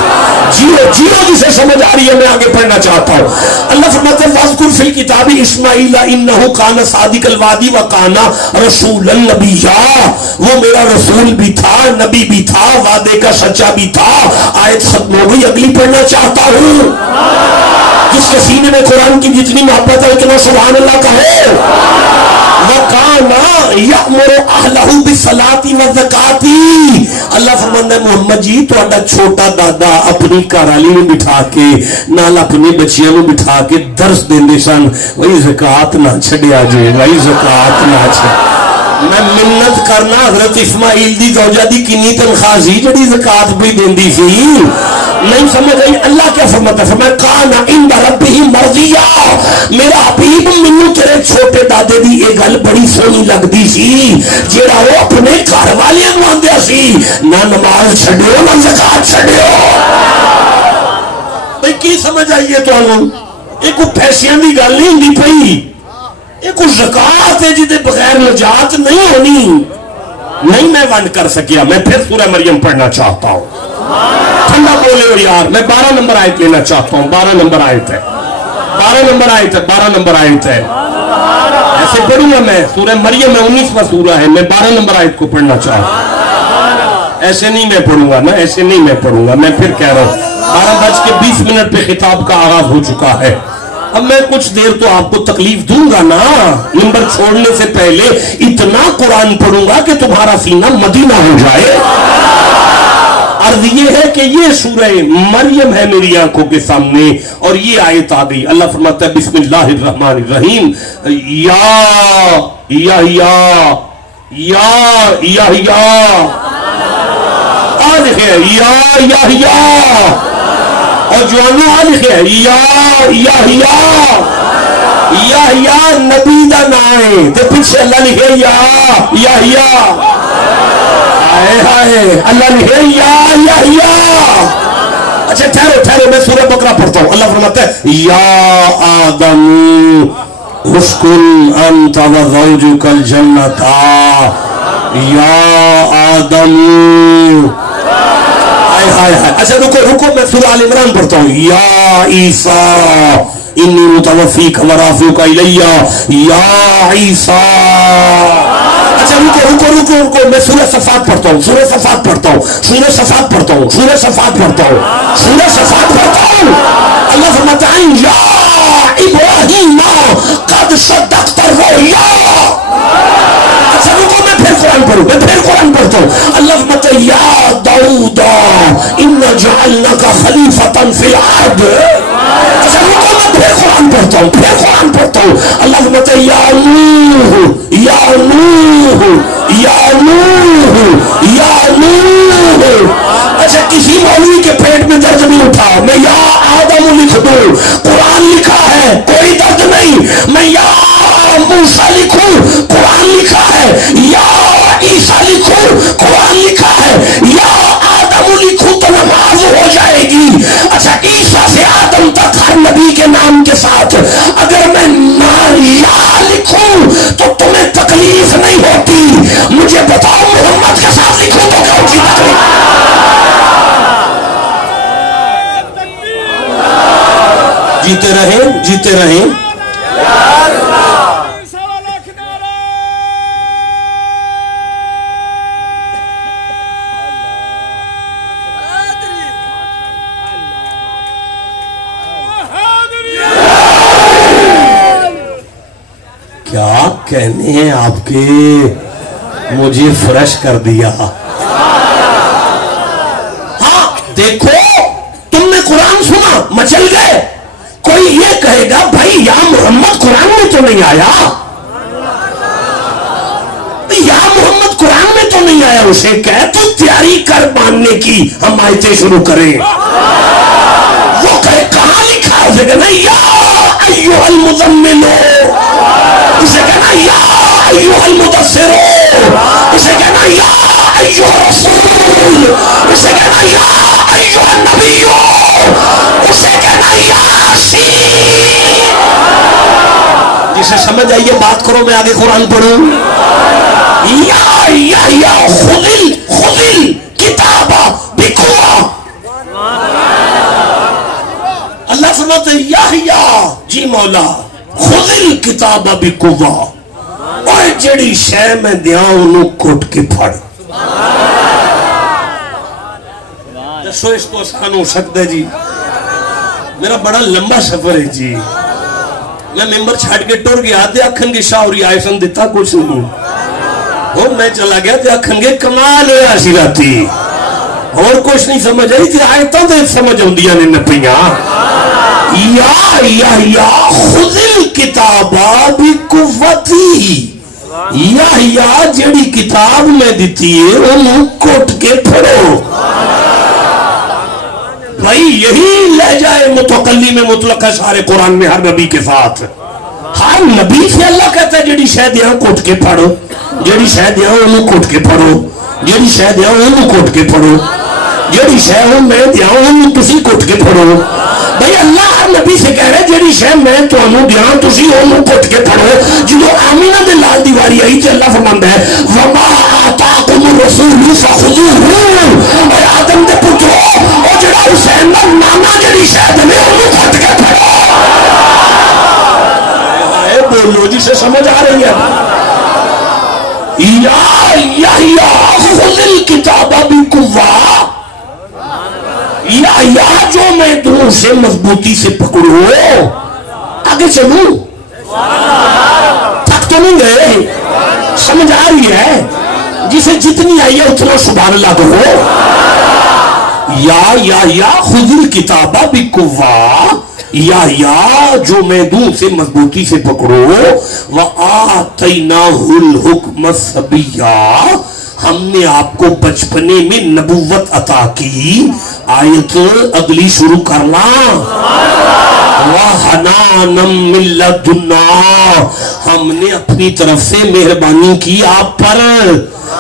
जियो जियो जिसे समझ आ रही है, मैं आगे पढ़ना चाहता हूँ। अल्लाह फरमाते हैं वज़कुर फिल किताबी इस्माईला इन्नहु काना सादिकल वादी व काना रसूलन नबिय्या, वो मेरा रसूल भी था, नबी भी था, वादे का सच्चा भी था। आयत खत्म हो गई, अगली पढ़ना चाहता हूँ। जिसके सीने में कुरान की जितनी मोहब्बत है उतना सुभान अल्लाह का है। वकाना यअमुरु अहलहु बिस्सलाति व ज़काती। अल्लाह फरमांदा है मोहम्मद जी तुहाडा छोटा दादा अपनी घरवाली नूं बिठा के नाल अपने बच्चियां नूं बिठा के दर्स देंदे सन, वही ज़कात ना छड्डिया जे, वही ज़कात ना छड्ड। मैं मिन्नत करना हजरत इस्माइल दी जौजा दी किन्नी तनख्वाह सी जिहड़ी ज़कात भी देंदी सी? नहीं समझ आई। अल्लाह क्या फरमाता है? फरमाया काना इंद रब्बिही मर्दिया, मेरा हबीब मैनू तेरे छोटे दादे दी ये गल बड़ी सोहनी लगदी सी, जेड़ा वो अपने घर वालियां नूं आंदे सी ना नमाज छड्डियो ना ज़कात छड्डियो। भाई की समझ आई है तुहानू? ये कोई पैसियां दी गल नहीं हुंदी पई, ये कुछ ज़कात है जिदे बगैर नजात नहीं होनी। नहीं मैं वंड कर सकिया, मैं फिर सूरह मरियम पढ़ना चाहता हूँ। ठंडा बोले हो यार, मैं 12 नंबर आयत लेना चाहता हूँ। 12 नंबर आयत है, 12 नंबर आयत है, 12 नंबर आयत है। ऐसे पढ़ूंगा मैं, सूरह मरियम में 19वां सूरा है, मैं 12 नंबर आयत को पढ़ना चाहता हूँ। ऐसे नहीं मैं पढ़ूंगा ना, ऐसे नहीं मैं पढ़ूंगा, मैं फिर कह रहा हूँ 12:20 पे खिताब का आगाज हो चुका है। अब मैं कुछ देर तो आपको तकलीफ दूंगा ना, नंबर छोड़ने से पहले इतना कुरान पढ़ूंगा कि तुम्हारा सीना मदीना हो जाए। عرض یہ ہے کہ یہ سورہ مریم ہے میری آنکھوں کے سامنے اور یہ آیت آ گئی. اللہ فرماتا ہے بسم اللہ الرحمن الرحیم یا لکھے یا اور جوانو لکھے یا نبی دا نائے تے پیچھے اللہ لکھے یا اللہ لکھے یا اچھا ٹھہرو میں سورہ بقرہ پڑھتا ہوں. اللہ فرماتا ہے یا آدم اسکن انت و زوجک الجنتا یا آدم. اچھا رکو میں سورہ آل عمران پڑھتا ہوں. یا عیسیٰ انی متوفیک و رافعک الیہ یا عیسیٰ. اچھا رکو میں سورہ صفات پڑھتا ہوں. اللہ فرماتا ہے یا ابراہیم قد صدقت الرؤیا. اچھا رکو میں پھر قرآن پڑھتا ہوں. اللہ فرماتا ہے یا داؤد انا جعلناک خلیفۃ فی الارض. اچھا رکو میں پھر قرآن پڑھتا ہوں. اللہ فرماتا ہے یا نوح. اچھا کسی مولوی کے پیٹ میں درد نہیں اٹھا میں یا آدم لکھ دوں. قرآن لکھا ہے کوئی درد نہیں. میں یا موسیٰ لکھوں قرآن لکھا ہے. یا عیسیٰ لکھوں قرآن لکھا ہے. یا آدم لکھوں تو نماز ہو جائے گی. اچھا عیسیٰ سے آدم تک ہر نبی کے نام کے ساتھ اگر میں یا لکھوں تو تمہیں تکلیف نہیں ہوتی. مجھے بتاؤ محمد کے ساتھ لکھوں تو کیا ہوگی تکلیف؟ جیتے رہیں کیا کہنے ہیں آپ کے. مجھے فرش کر دیا. ہاں دیکھو تم نے قرآن سنا مچل گئے. کوئی یہ کہے گا بھائی یا محمد قرآن میں تو نہیں آیا. یا محمد قرآن میں تو نہیں آیا. اسے کہے تو تیاری کر ماننے کی ہم آیتیں شروع کریں. وہ کہے کہاں لکھا ہے. اسے کہنا یا ایھا المزمل. اسے کہنا یا ایھا المدثر. اسے کہنا یا ایھا الرسول. اسے کہنا یا ایھا النبی. اسے کہنا یاسین. جسے سمجھ آئیے بات کرو میں آگے قرآن پڑھوں. یا خذل کتاب بقوہ. اللہ فرماتا ہے یا جی مولا خذل کتاب بقوہ. اور جڑی شے میں دیاں انہوں کٹ کے پھڑ. دسو اس کو آسان ہو سکتا ہے جی. میرا بڑا لمبا سفر ہے جی. میں ممبر چھاڑ کے ٹور گیا تے آکھن گے شاہ ہوری آئیسن دیتا کچھ نہیں. اور میں چلا گیا تے آکھن گے کمال ہے آسی راتی. اور کچھ نہیں سمجھ آئی تھی آیتوں تے سمجھ ہوندیاں نے نپیاں. یا خذل کتابا بقوتی. یا جڑی کتاب میں دیتی ہے انہوں کٹ کے پھڑو. بھائی یہی لہجہ متکلم مطلق ہے سارے قرآن میں ہر نبی کے ساتھ. ہر نبی سے اللہ کہتا ہے جڑی شے دیاں کٹ کے پڑھو. جڑی شے دیاں انہوں کٹ کے پڑھو. جڑی شے دیاں انہوں کٹ کے پڑھو. جڑی شے میں دیاں انہوں تسی کٹ کے پڑھو. بھائی اللہ ہر نبی سے کہہ رہے جڑی شے میں تو انہوں دیاں تسی انہوں کٹ کے پڑھو. جدو آمینہ دے لال دیواری آئی تھی اللہ فرماندا ہے وَمَا آتَاكُمُ الرَّسُولُ فَخُذُوهُ. اور آدم دے پترو اور جڑا حسین دا نانا جڑی شے دے انہوں کٹ کے پڑھو. بولو جسے سمجھ آ رہی ہے. یا خذل کتاب بقوہ. یا جو میں دوں سے مضبوطی سے پکڑو آگے چلوں. تھک تو نہیں گئے. سمجھ آ رہی ہے. جسے جتنی آئی ہے اتنا سبحان اللہ کہو. या खुदिल किताबा बिकुव्वा, या जो मैं दूं से मजबूती से पकड़ो। व आतैनाहुल हुक्म सबिया, हमने आपको बचपने में नबुव्वत अता की। आयत अगली शुरू करना। वहनानम मिन लदुन्ना, हमने अपनी तरफ से मेहरबानी की आप पर,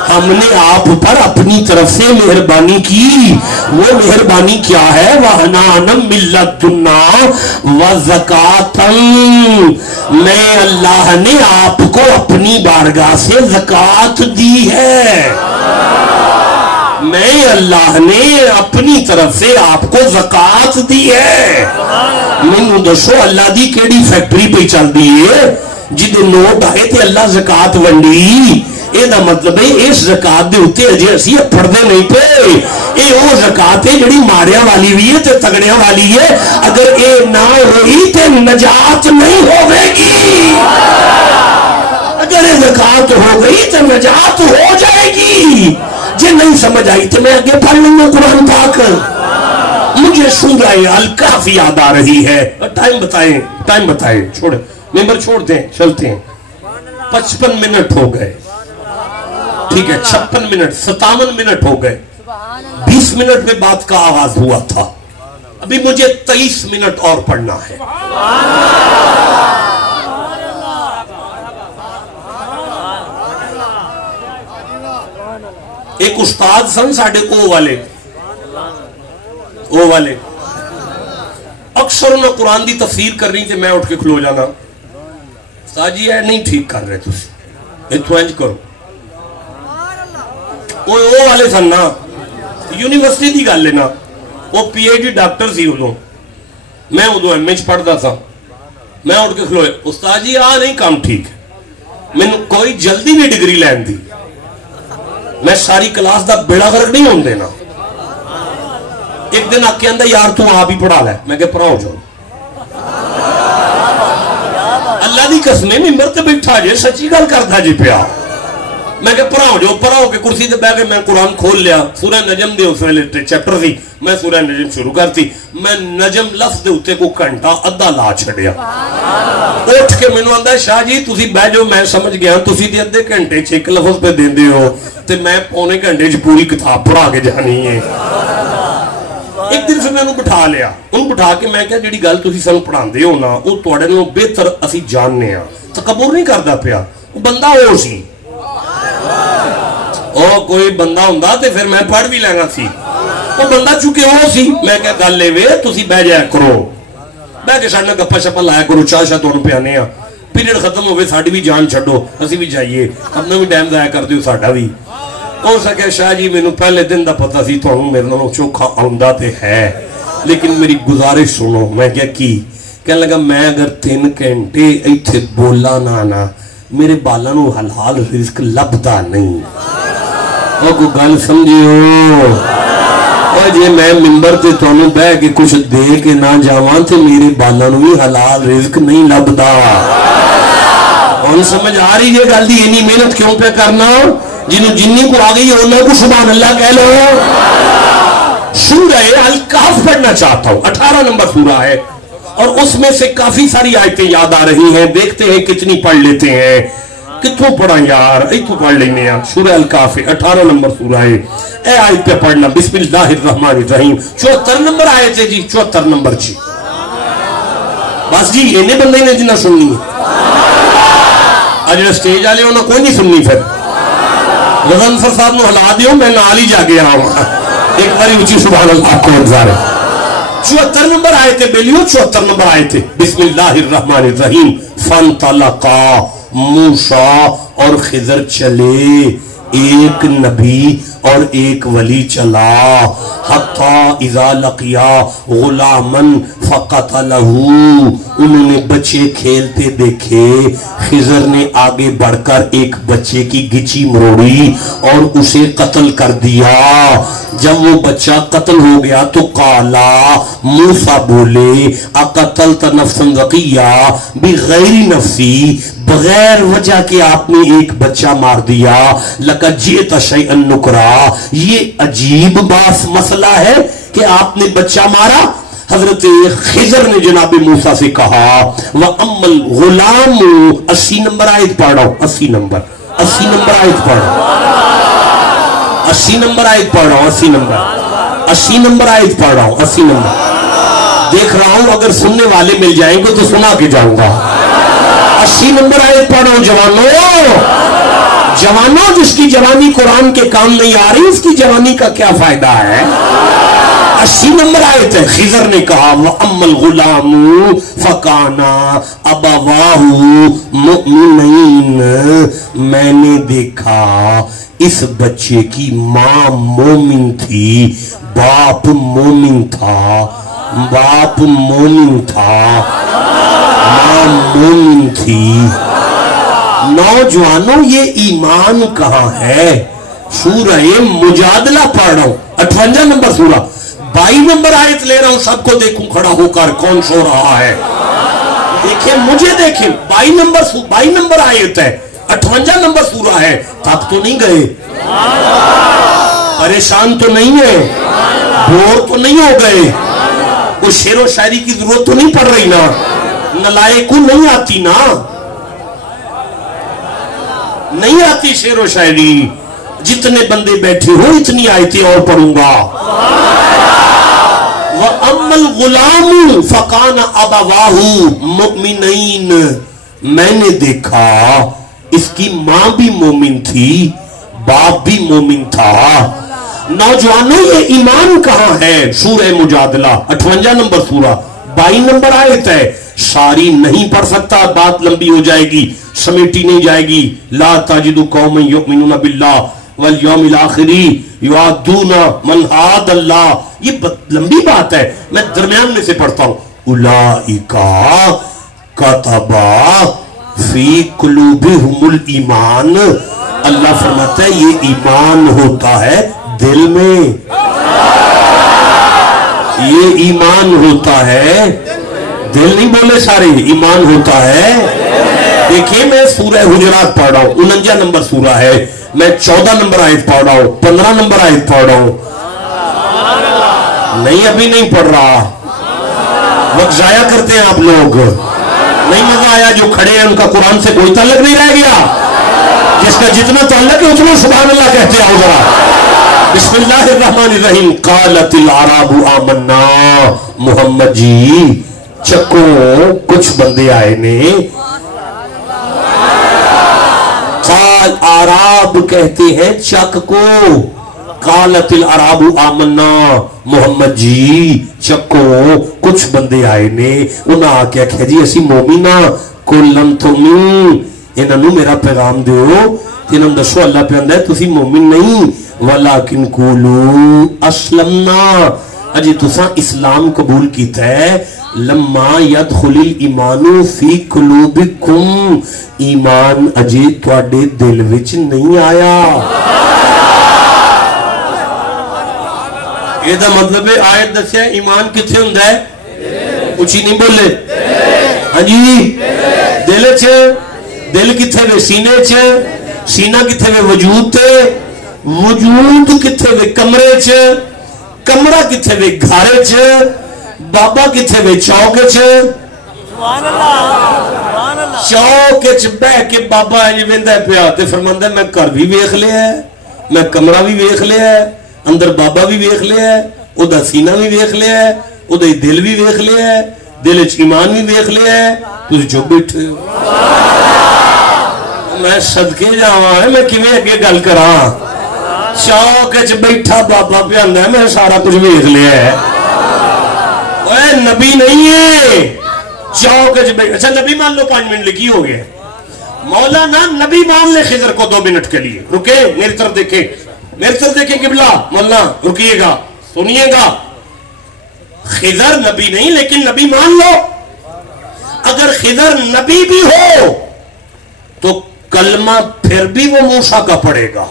हमने आप पर अपनी तरफ से मेहरबानी की। वो मेहरबानी क्या है? वहनानम मिन लदुन्ना व ज़कातन, मैं अल्लाह ने आपको अपनी बारगाह से ज़कात दी है। मैं अल्लाह ने अपनी तरफ से आपको ज़कात दी है। मैनू दसो अल्लाह दी केड़ी फैक्ट्री पे चलदी है जिदे नोट आए ते अल्लाह ज़कात वंडी। ਇਹਦਾ मतलब है इस ज़कात दे उत्ते अजे असी पढ़दे नहीं पे। ये वो ज़कात है जिहड़ी मारिया वाली भी है ते तगड़िया वाली है। अगर ये ना होई ते नजात नहीं होगी। अगर ये ज़कात हो गई तो नजात हो जाएगी। जे नहीं समझ आई तो मैं आगे पढ़ लूंगा कुरान पाक। मुझे सूरह अल कहफ याद आ रही है। टाइम बताएं, टाइम बताएं, छोड़ मेंबर छोड़ दें, चलते हैं। 55 मिनट हो गए, ठीक है। 56 मिनट, 57 मिनट हो गए। 20 मिनट में बात का आगाज हुआ था। अभी मुझे 23 मिनट और पढ़ना है। एक उस्ताद सन साढ़े ओ वाले अक्सर उन्हें कुरान की तफसीर करनी तो मैं उठ के खलो जाना, उस्ताद जी है नहीं ठीक कर रहे तुम, इत्थों इंज करो। ओ वाले सन ना, यूनिवर्सिटी की गल है ना, वो PhD डॉक्टर सी उदों, मैं उदों MA पढ़ता था। मैं उठ के खलोए, उस्ताद जी आ नहीं काम ठीक है। मैनू कोई जल्दी नहीं डिग्री लैन दी, मैं सारी क्लास का बेड़ा गर्क नहीं होने देना। एक दिन आके आंदा यार तू आप ही पढ़ा लै। मैं क्या पढ़ाओ जाओ, अल्लाह की कसमें मिंबर ते बैठा जे सच्ची गल करता जी पिया। मैं क्या पढ़ाओ जो, पढ़ाओ के कुर्सी ते बैठ के मैं कुरान खोल लिया। सूरह नजम दे उस वेले चैप्टर थी, मैं सूरह नजम शुरू करती। मैं नजम लफ्ज दे उत्ते को घंटा अद्धा ला छड़िया। उठ के मैनू आंदा शाह जी तुसी बह जाओ, मैं समझ गया तुसी ते अद्धे घंटे च एक लफ्ज पे देंदे हो ते मैं पौने घंटे च पूरी किताब पढ़ा के जानी है। एक दिन फिर मैं उन्हें बिठा लिया, उन्हें बिठा के मैं क्या जिहड़ी गल तुसी सानू पढ़ांदे हो ना वो तुहाडे नालों बेहतर असीं जानने आ। तकब्बुर नहीं करदा पिया, वो बंदा हो सी। ओ कोई बंदा हुंदा ते फिर मैं पढ़ भी लेना सी, वो बंदा चुके हो सी। मैं क्या गल है वे तुसी बह जाया करो, बह के साडे नाल गप्पा शप्पा लाया करो, चाह शाह तुहानू पियाने आ। पीरियड खत्म होवे साडी भी जान छड्डो, असीं भी जाइए, अपना भी टाइम जाया कर दिओ, साडा भी हो सके। शाह जी मैनू पहले दिन दा पता सी तुहानू मेरे नालों चोखा आउंदा ते है, लेकिन मेरी गुजारिश सुनो। मैं क्या की कहने लगा, मैं अगर 3 घंटे इत्थे बोला ना मेरे बालां नू हलाल रिस्क लभदा नहीं। ओ कोई गल समझियो, और जे मैं मिंबर ते तुहानू बह के कुछ दे के ना जावां ते मेरे बालां नू भी हलाल रिस्क नहीं लभदा। हुण समझ आ रही है गल दी? इन्नी मेहनत क्यों पे करना? जिन्हों जिन्नी को आ गई उन्होंने को सुभान अल्लाह कह लो। सूरह अल कहफ पढ़ना चाहता हूं, 18 नंबर सूरा है और उसमें से काफी सारी आयतें याद आ रही हैं। देखते हैं कितनी पढ़ लेते हैं। कितों पढ़ा यार, इतों पढ़ लेने। सूरह अल कहफ 18 नंबर सूरा है। ए आयत पे पढ़ना, बिस्मिल्लाहिर्रहमानिर्रहीम। 74 नंबर आयत है जी, 74 नंबर जी। बस जी इन्ने बंदे ने जिन्हें सुननी है। आज स्टेज वाले उन्होंने कोई नहीं सुननी। फिर गजनफर साहब को हिला दियो, मैं नाल ही जाके आऊंगा। एक बार ऊंची सुभान अल्लाह को इंतजार है। 74 नंबर आयत है बेलियो, 74 नंबर आयत है। बिस्मिल्लाहिर्रहमानिर्रहीम। फंतलका, मूसा और खिजर चले, एक नबी और एक वली चला। हत्ता इज़ा लकिया गुलामन फक़तलहू, उन्होंने बच्चे खेलते देखे। खिजर ने आगे बढ़कर एक बच्चे की गिची मरोड़ी और उसे कत्ल कर दिया। जब वो बच्चा कत्ल हो गया तो काला, मूसा बोले, अकतल नफ्सन ज़किया बिगैर नफ्सी, बगैर वजह के आपने एक बच्चा मार दिया। लका जीता शैअन नुकरा, ये अजीब बात मसला है کہ آپ نے بچہ مارا؟ حضرت خضر نے جناب موسیٰ سے کہا وَأَمَّ الْغُلَامُ 80 نمبر آیت پڑھ رہا ہوں، 80 نمبر آیت پڑھ رہا ہوں، 80 نمبر آیت پڑھ رہا ہوں، 80 نمبر آیت پڑھ رہا ہوں، 80 نمبر دیکھ رہا ہوں اگر سننے والے مل جائیں گے تو سنا کے جاؤں گا۔ 80 نمبر آیت پڑھ رہا ہوں جوانوں، جس کی جوانی قرآن کے کام نہیں آ رہی اس کی جوانی کا کیا فائدہ ہے؟ 80 نمبر آیت ہے۔ خضر نے کہا وَأَمَّ الْغُلَامُ فَكَانَ أَبَوَاهُ مُؤْمِنَيْنِ، میں نے دیکھا اس بچے کی ماں مومن تھی، باپ مومن تھا، ماں مومن تھی۔ نوجوانوں یہ ایمان کہاں ہے؟ سورہ مجادلہ پڑھ رہا ہوں، 58 نمبر سورہ، 22 نمبر آیت لے رہا ہوں، سب کو دیکھوں کھڑا ہو کر کون سو رہا ہے؟ دیکھیں مجھے دیکھیں، 22 نمبر آیت ہے، 58 نمبر سورہ ہے۔ تھک تو نہیں گئے؟ پریشان تو نہیں ہے؟ بور تو نہیں ہو گئے؟ کوئی شعر و شاعری کی ضرورت تو نہیں پڑ رہی نا؟ نلائق کو نہیں آتی نا؟ نہیں آتی شعر و شاعری؟ جتنے بندے بیٹھے ہو اتنی آیتیں اور پڑھوں گا۔ وَأَمَّ الْغُلَامُ فَكَانَ أَبَوَاهُ مُؤْمِنَيْنِ، میں نے دیکھا اس کی ماں بھی مومن تھی، باپ بھی مومن تھا۔ نوجوانوں یہ ایمان کہاں ہے؟ سورہ مجادلہ 58 نمبر سورہ، 22 نمبر آیت ہے۔ ساری نہیں پڑھ سکتا، بات لمبی ہو جائے گی، سمیٹی نہیں جائے گی۔ لا تجد قوما یؤمنون باللہ والیوم الآخر یوادون من حاد اللہ، یہ لمبی بات ہے، میں درمیان میں سے پڑھتا ہوں۔ اولئک کتب فی قلوبہم الایمان، اللہ فرماتا ہے یہ ایمان ہوتا ہے دل میں، یہ ایمان ہوتا ہے دل، نہیں بولے سارے، ایمان ہوتا ہے۔ دیکھیں میں سورہ حجرات پڑھ رہا ہوں، 49 نمبر سورہ ہے، میں 14 نمبر آیت پڑھ رہا ہوں، 15 نمبر آیت پڑھ رہا ہوں۔ نہیں ابھی نہیں پڑھ رہا، وقت ضائع کرتے ہیں آپ لوگ، نہیں مزہ آیا؟ جو کھڑے ہیں ان کا قرآن سے کوئی تعلق نہیں رہ گیا، جس کا جتنا تعلق ہے اتنا سبحان اللہ کہتے ہیں۔ ذرا بسم اللہ الرحمن الرحیم۔ قالت الاعراب آمنا، محمد جی چکو کچھ بندے آئے نے، قال اعراب کہتے ہیں چک کو، قالت الاعراب آمنا، محمد جی چکو کچھ بندے آئے نے، انہاں آکے کہا جی اسی مومنہ کلن تمین، انہاں نو میرا پیغام دیو، انہاں دسو اللہ پہ اندہ ہے تسی مومن نہیں، ولیکن قولو اسلمنا، اجی تساں اسلام قبول کیتا ہے، لما یدخل الایمان فی قلوبکم، ایمان اجی تواڈے دل وچ نہیں آیا۔ یہ دا مطلب ہے آیت دسیا ایمان کتھے ہوندا ہے؟ اچھی نہیں بولے؟ ہاں جی دل چھے، دل کتھے وے سینے چھے، سینہ کتھے وے وجود تے، وجود کتھے وے کمرے چھے، کمرہ کتھے وے گھارے چھے، بابا کتھے وے چوکے چھے، چوکے چھے بہ کے بابا ہے یہ ویندہ پیا تے فرماندہ میں کر بھی ویخ لیا ہے، میں کمرہ بھی ویخ لیا ہے، اندر بابا بھی ویخ لیا ہے، او دا سینہ بھی ویخ لیا ہے، او دا دل بھی ویخ لیا ہے، دل ایمان بھی ویخ لیا ہے، تو جو بیٹھے ہو میں صدقے جاواں ہے، میں کیویں اگے گل کراں، چوکے چھے بیٹھا بابا پہ اندہ ہے، میں سارا کچھ ویخ لیا ہے۔ اے نبی نہیں ہے، چوکے چھے بیٹھا، اچھا نبی مان لو 5 منٹ لکھی ہو گئے، مولانا نبی مان لے خضر کو 2 منٹ کے لیے، رکے میری طرف دیکھیں، میری طرف دیکھیں قبلہ، مولانا رکیے گا سنیے گا، خضر نبی نہیں لیکن نبی مان لو، اگر خضر نبی بھی ہو تو کلمہ پھر بھی وہ موسیٰ کا پڑھے گا۔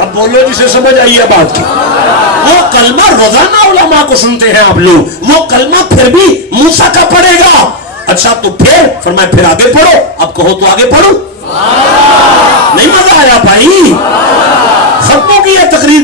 اب بولو جسے سمجھ آئیے بات کی، وہ کلمہ روزانہ علماء کو سنتے ہیں آپ لوگ، وہ کلمہ پھر بھی موسیٰ کا پڑھے گا۔ اچھا تو پھر فرمائے پھر آگے پڑھو، اب کہو تو آگے پڑھو، نہیں مزہ آیا بھائی؟ ختم ہو گئی ہے تقریر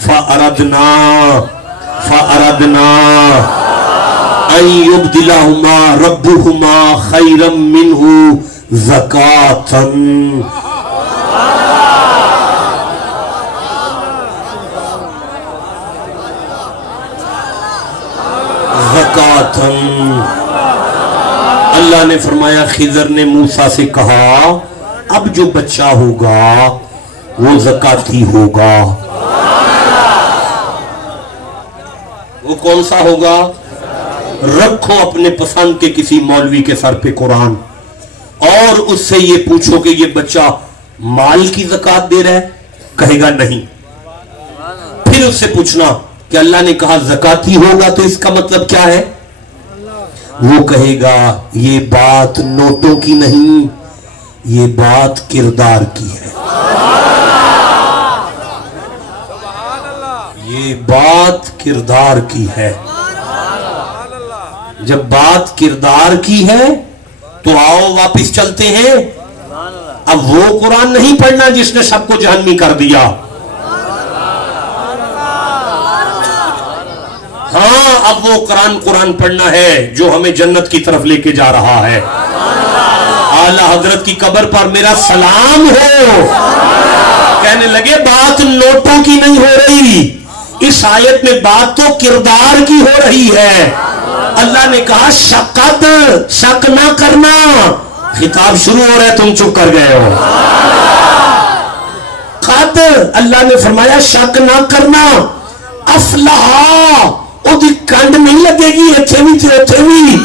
فأردنا أن يبدلهما ربهما خيرا منه زكاة اللہ نے فرمایا خضر نے موسیٰ سے کہا اب جو بچہ ہوگا وہ زکاتی ہوگا. وہ کون سا ہوگا؟ رکھو اپنے پسند کے کسی مولوی کے سر پہ قرآن اور اس سے یہ پوچھو کہ یہ بچہ مال کی زکات دے رہا ہے، کہے گا نہیں. پھر اس سے پوچھنا کہ اللہ نے کہا زکاتی ہوگا تو اس کا مطلب کیا ہے؟ وہ کہے گا یہ بات نوٹوں کی نہیں، یہ بات کردار کی ہے. یہ بات کردار کی ہے. جب بات کردار کی ہے تو آؤ واپس چلتے ہیں. اب وہ قرآن نہیں پڑھنا جس نے سب کو جہنمی کر دیا. ہاں اب وہ قرآن پڑھنا ہے جو ہمیں جنت کی طرف لے کے جا رہا ہے. اعلیٰ حضرت کی قبر پر میرا سلام ہو. کہنے لگے بات نوٹوں کی نہیں ہو رہی، اس آیت میں بات تو کردار کی ہو رہی ہے. اللہ نے کہا شک نہ کرنا. خطاب شروع ہو رہا ہے تم چپ کر گئے ہو. قد اللہ نے فرمایا شک نہ کرنا. افلحا وہ کنڈ نہیں لگے گی اتھے بھی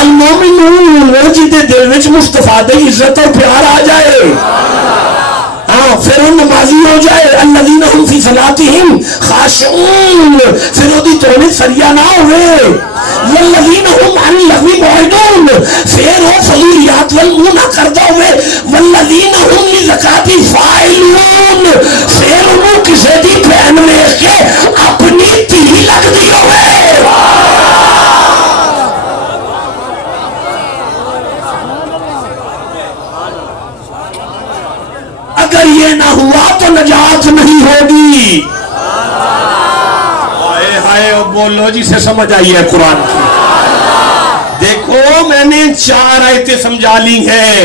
المومنون جیتے دل وچ مصطفیٰ دے عزت اور پیار آ جائے. ہاں پھر وہ نمازی ہو جائے. الذین هم فی صلاتہم خاشعون. پھر وہ دی توڑے سریا نہ ہوئے. والذین هم عن اللغو معرضون. پھر وہ فضولیات والمنہ نہ کردہ ہوئے. والذین هم للزکاۃ فاعلون. پھر انہوں کسے دی بہن میں کے اپنی تھی لگ دی ہوئے. اگر یہ نہ ہوا تو نجات نہیں ہوگی. ہائے ہائے بولو جی سے سمجھ آئی ہے قرآن کی. دیکھو میں نے 4 آیتیں سمجھا لی ہیں.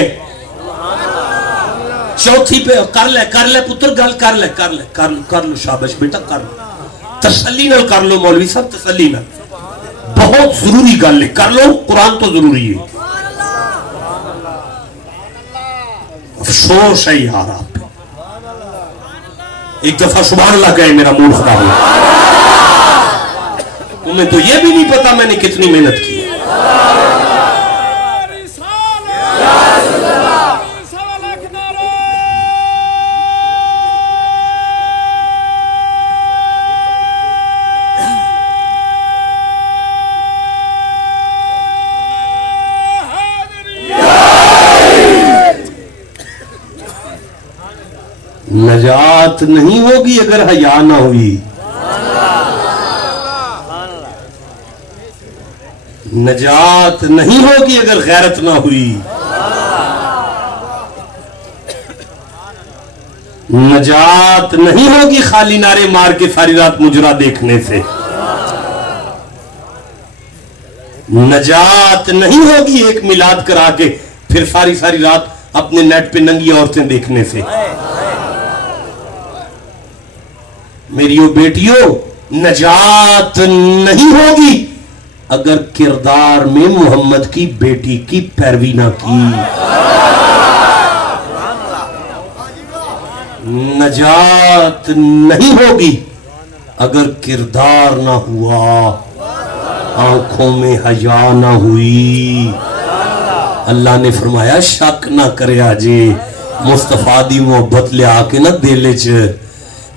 چوتھی پہ کر لے پتر گل کر لو شابش بیٹا کر لو. تسلی نہ کر لو مولوی صاحب تسلی نہ. بہت ضروری گل ہے کر لو. قرآن تو ضروری ہے. افسوس ہے یار آپ پہ. ایک دفعہ سبحان اللہ کہے میرا موڈ خراب ہو. تمہیں تو یہ بھی نہیں پتا میں نے کتنی محنت کی. نجات نہیں ہوگی اگر حیا نہ ہوئی. نجات نہیں ہوگی اگر غیرت نہ ہوئی. نجات نہیں ہوگی خالی نعرے مار کے ساری رات مجرا دیکھنے سے. نجات نہیں ہوگی ایک میلاد کرا کے پھر ساری رات اپنے نیٹ پہ ننگی عورتیں دیکھنے سے. میریو بیٹیوں نجات نہیں ہوگی اگر کردار میں محمد کی بیٹی کی پیروی نہ کی. نجات نہیں ہوگی اگر کردار نہ ہوا، آنکھوں میں حیا نہ ہوئی. اللہ نے فرمایا شک نہ کرے آجے مصطفیٰ دی محبت لے آکے نہ دلے چ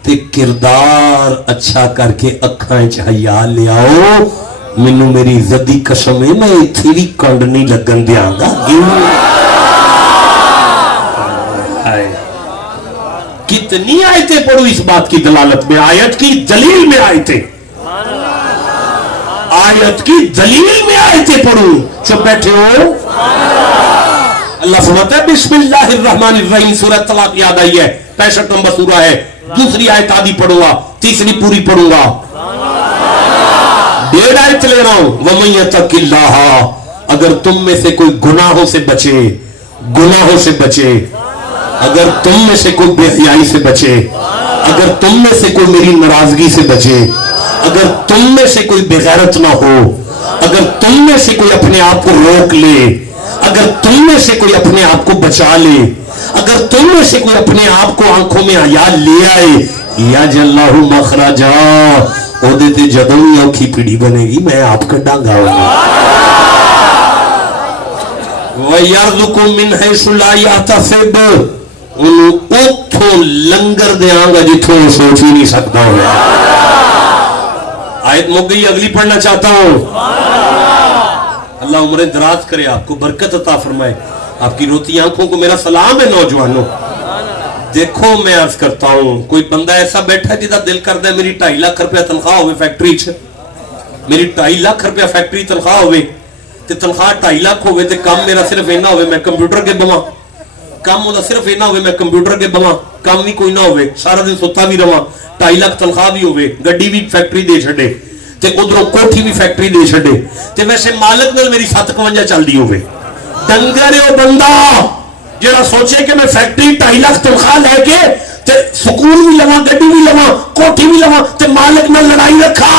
تے کردار اچھا کر کے اکھائیں چ حیا لے آؤ. منو میری عزت دی قسم ہے میں اتھی بھی کنڈ نہیں لگن دیاں گا. کتنی آیتیں پڑھو اس بات کی دلالت میں. آیت کی دلیل میں آیتیں پڑھو. چپ بیٹھے ہو. اللہ فرماتا ہے بسم اللہ الرحمن الرحیم. سورہ طلاق یاد آئی ہے 65 نمبر سورہ ہے. دوسری آیت آدھی پڑھو. तीसरी पूरी पढ़ूंगा, 1.5 आयत ले रहा हूं। वमन यत्तकिल्लाह, अगर तुम में से कोई गुनाहों से बचे, गुनाहों से बचे, अगर तुम में से कोई बेहयाई से बचे, अगर तुम में से कोई मेरी नाराजगी से बचे, अगर तुम में से कोई बेगैरत ना हो, अगर तुम में से कोई अपने आप को रोक ले, अगर तुम में से कोई अपने आप को बचा ले, अगर तुम में से कोई अपने आप को आंखों में हया ले आए, या जल्लाहु मखरजा, ओदे ते जदों ही औखी पीड़ी बनेगी मैं आप कढांगा। वयरज़ुकु मिन हैसु ला यहतसिब, उथों लंगर देंगा जिथों सोच ही नहीं सकता हूं। आयत मुक गई, अगली पढ़ना चाहता हूं। अल्लाह उम्र दराज करे, आपको बरकत अता फरमाए, आपकी रोती आंखों को मेरा सलाम है। नौजवानों देखो, मैं अर्ज करता हूं, कोई बंदा ऐसा बैठा जिदा दिल करता है मेरी 2.5 लाख रुपया तनख्वाह होवे फैक्ट्री च, मेरी 2.5 लाख रुपया फैक्ट्री तनख्वाह होवे, ते तनख्वाह 2.5 लाख होवे ते काम मेरा सिर्फ इना होवे मैं कंप्यूटर के बवा, काम ओदा सिर्फ इना होवे मैं कंप्यूटर के बवा, काम भी कोई ना होवे, सारा दिन सुता भी रवा, 2.5 लाख तनख्वाह भी होवे, गड्डी भी फैक्ट्री दे छड़े ते उधरों कोठी भी फैक्ट्री दे छड़े, ते वैसे मालिक नाल मेरी 751 चलदी होवे। डंगर है वो बंदा जेड़ा सोचे कि मैं फैक्ट्री 2.5 लाख तनख्वाह लेके ते सुकून भी लवा, गड्डी भी लवा, कोठी भी लवा, ते मालिक नाल लड़ाई रखा,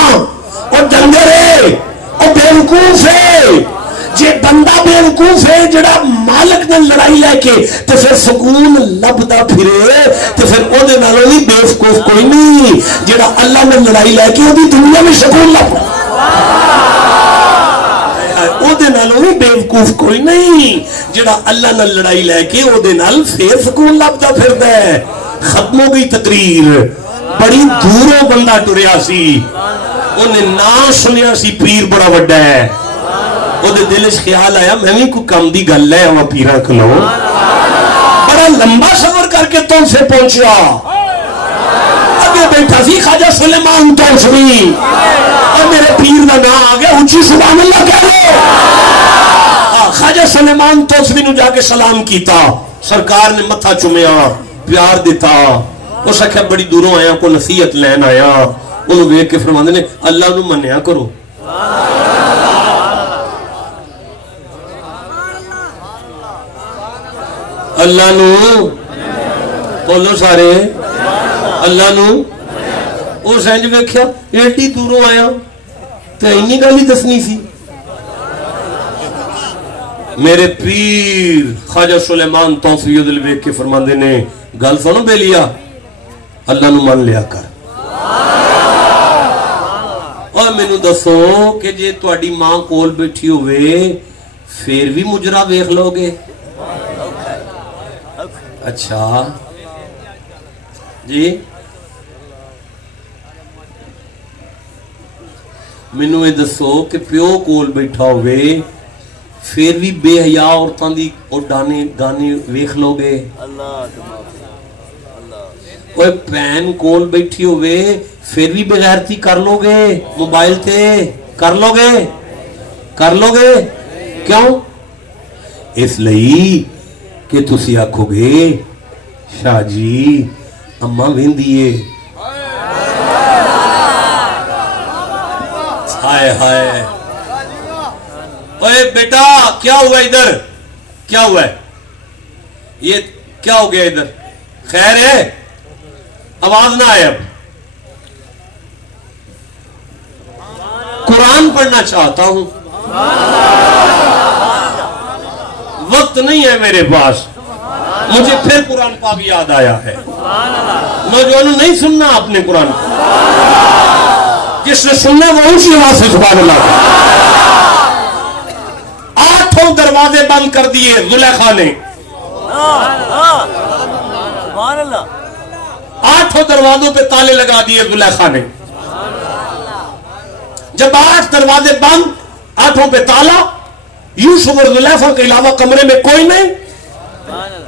और डंगर है, और बेवकूफ है। जे बंदा बेवकूफ है जेड़ा मालिक नाल लड़ाई लेके ते फिर सुकून लभदा फिरे, ते फिर ओदे नालों भी बेवकूफ कोई नहीं जेड़ा अल्लाह नाल लड़ाई लेके ओदी दुनिया में सुकून लभदा, ओदे नालों भी बेवकूफ कोई नहीं जेड़ा अल्लाह नाल लड़ाई लेके ओदे नाल फिर सुकून लभदा फिरदा है। खत्म हो गई तकरीर, बड़ी दूरों बंदा टुरिया सी, उन्हें ना सुनिया सी पीर बड़ा वड्डा है, ओदे दिल च ख्याल आया मैं भी कोई काम दी गल है आवा पीरा खलो, बड़ा लंबा सफर करके तुमसे पहुंचा, आगे बैठा सी ख्वाजा सुलेमान तौसवी, और मेरे पीर का नाम आ गया, ऊंची सुभान अल्लाह कह लो। ख्वाजा सुलेमान तौसवी नु जाके सलाम कीता, सरकार ने मत्था चुमिया, प्यार दिता, उस आख्या बड़ी दूरों आया, को नसीहत लैन आया, उन्होंने वेख के फरमांदे ने अल्लाह नु मन्निया करो, अल्लाह नु बोलो सारे, अल्लाह नु। उस इंज वेख्या एडी दूरों आया ते इन्नी गल ही दसनी सी। मेरे पीर ख्वाजा सुलेमान तौसवी दिल वेख के फरमांदे ने गल सुनो बेलिया, अल्लाह नु मान लिया कर। और मैनू दसो कि जे तुहाडी मां कोल बैठी होवे फिर भी मुजरा वेख लोगे? अच्छा जी, मैनू ये दसो कि प्यो कोल बैठा होवे फिर भी बेहया औरतां दी गाने गाने वेख लोगे? कोई भैन कोल बैठी होवे फिर भी बेगैरती कर लोगे? मोबाइल ते कर लोगे? कर लोगे? क्यों? इसलिए कि तुसी आखोगे शाह जी अम्मा वेंदी है, हाय हाय। ओए बेटा क्या हुआ इधर, क्या हुआ है, ये क्या हो गया इधर, खैर है? आवाज ना आए। अब कुरान पढ़ना चाहता हूं, वक्त नहीं है मेरे पास, मुझे फिर कुरान पाक याद आया है। नौजवानों नहीं सुनना आपने कुरान, जिसने सुनना वो ऊंची आवाज से सुभान अल्लाह। 8 दरवाजे बंद कर दिए जुलेखा ने, 8 दरवाजों पे ताले लगा दिए जुलेखा ने। जब 8 दरवाजे बंद, 8 पे ताला, यूसुफ और जुलेखा के अलावा कमरे में कोई नहीं।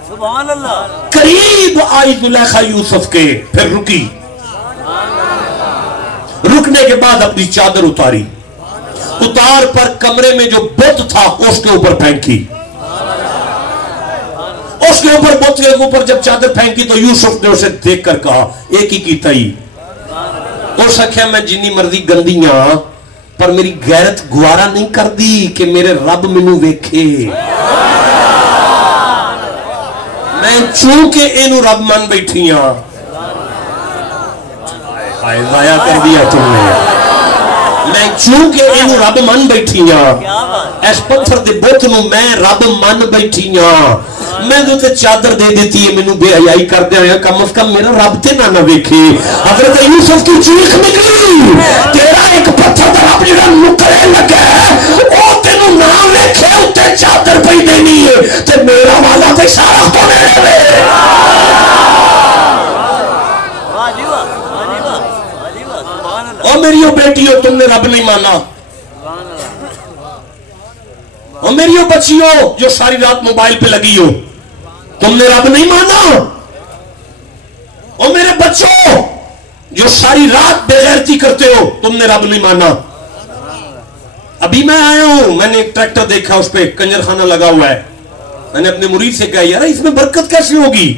सुभान अल्लाह। करीब आई जुलेखा यूसुफ के, फिर रुकी, रुकने के बाद अपनी चादर उतारी, उतार पर कमरे में जो बुत था उसके ऊपर फेंकी, उसके ऊपर बुत के ऊपर जब चादर फेंकी तो यूसुफ ने उसे देखकर कहा एक ही की तई, उस आख्या मैं जिन्नी मर्जी गंदी हाँ पर मेरी गैरत गुवारा नहीं करती कि मेरे रब मैनू वेखे। मैं चूंकि इनू रब मन बैठी हाँ। जाया कर दिया तुमने। मैं चूंकि इनू रब मन बैठी हाँ, इस पत्थर दे बुत नू मैं रब मन बैठी हाँ। मैं तो चादर दे देती है मैनू बेहयाई करते हुए, कम से कम मेरा रब ते ना वेखे। हजरत यूसुफ की चीख निकली, तेरा एक पत्थर दा रब जेड़ा नुकरे लगा ओ तेनू ना वेखे, उत्ते चादर पई देनी है ते मेरा वाला ते सारा तो नहीं वे। ओ मेरी बेटियों, तुमने रब नहीं माना। और मेरी बच्चियों जो सारी रात मोबाइल पे लगी हो, तुमने रब नहीं माना। और मेरे बच्चों जो सारी रात बेगैरती करते हो, तुमने रब नहीं माना। अभी मैं आया हूं, मैंने एक ट्रैक्टर देखा, उस पे कंजर खाना लगा हुआ है। मैंने अपने मुरीद से कहा यार इसमें बरकत कैसे होगी,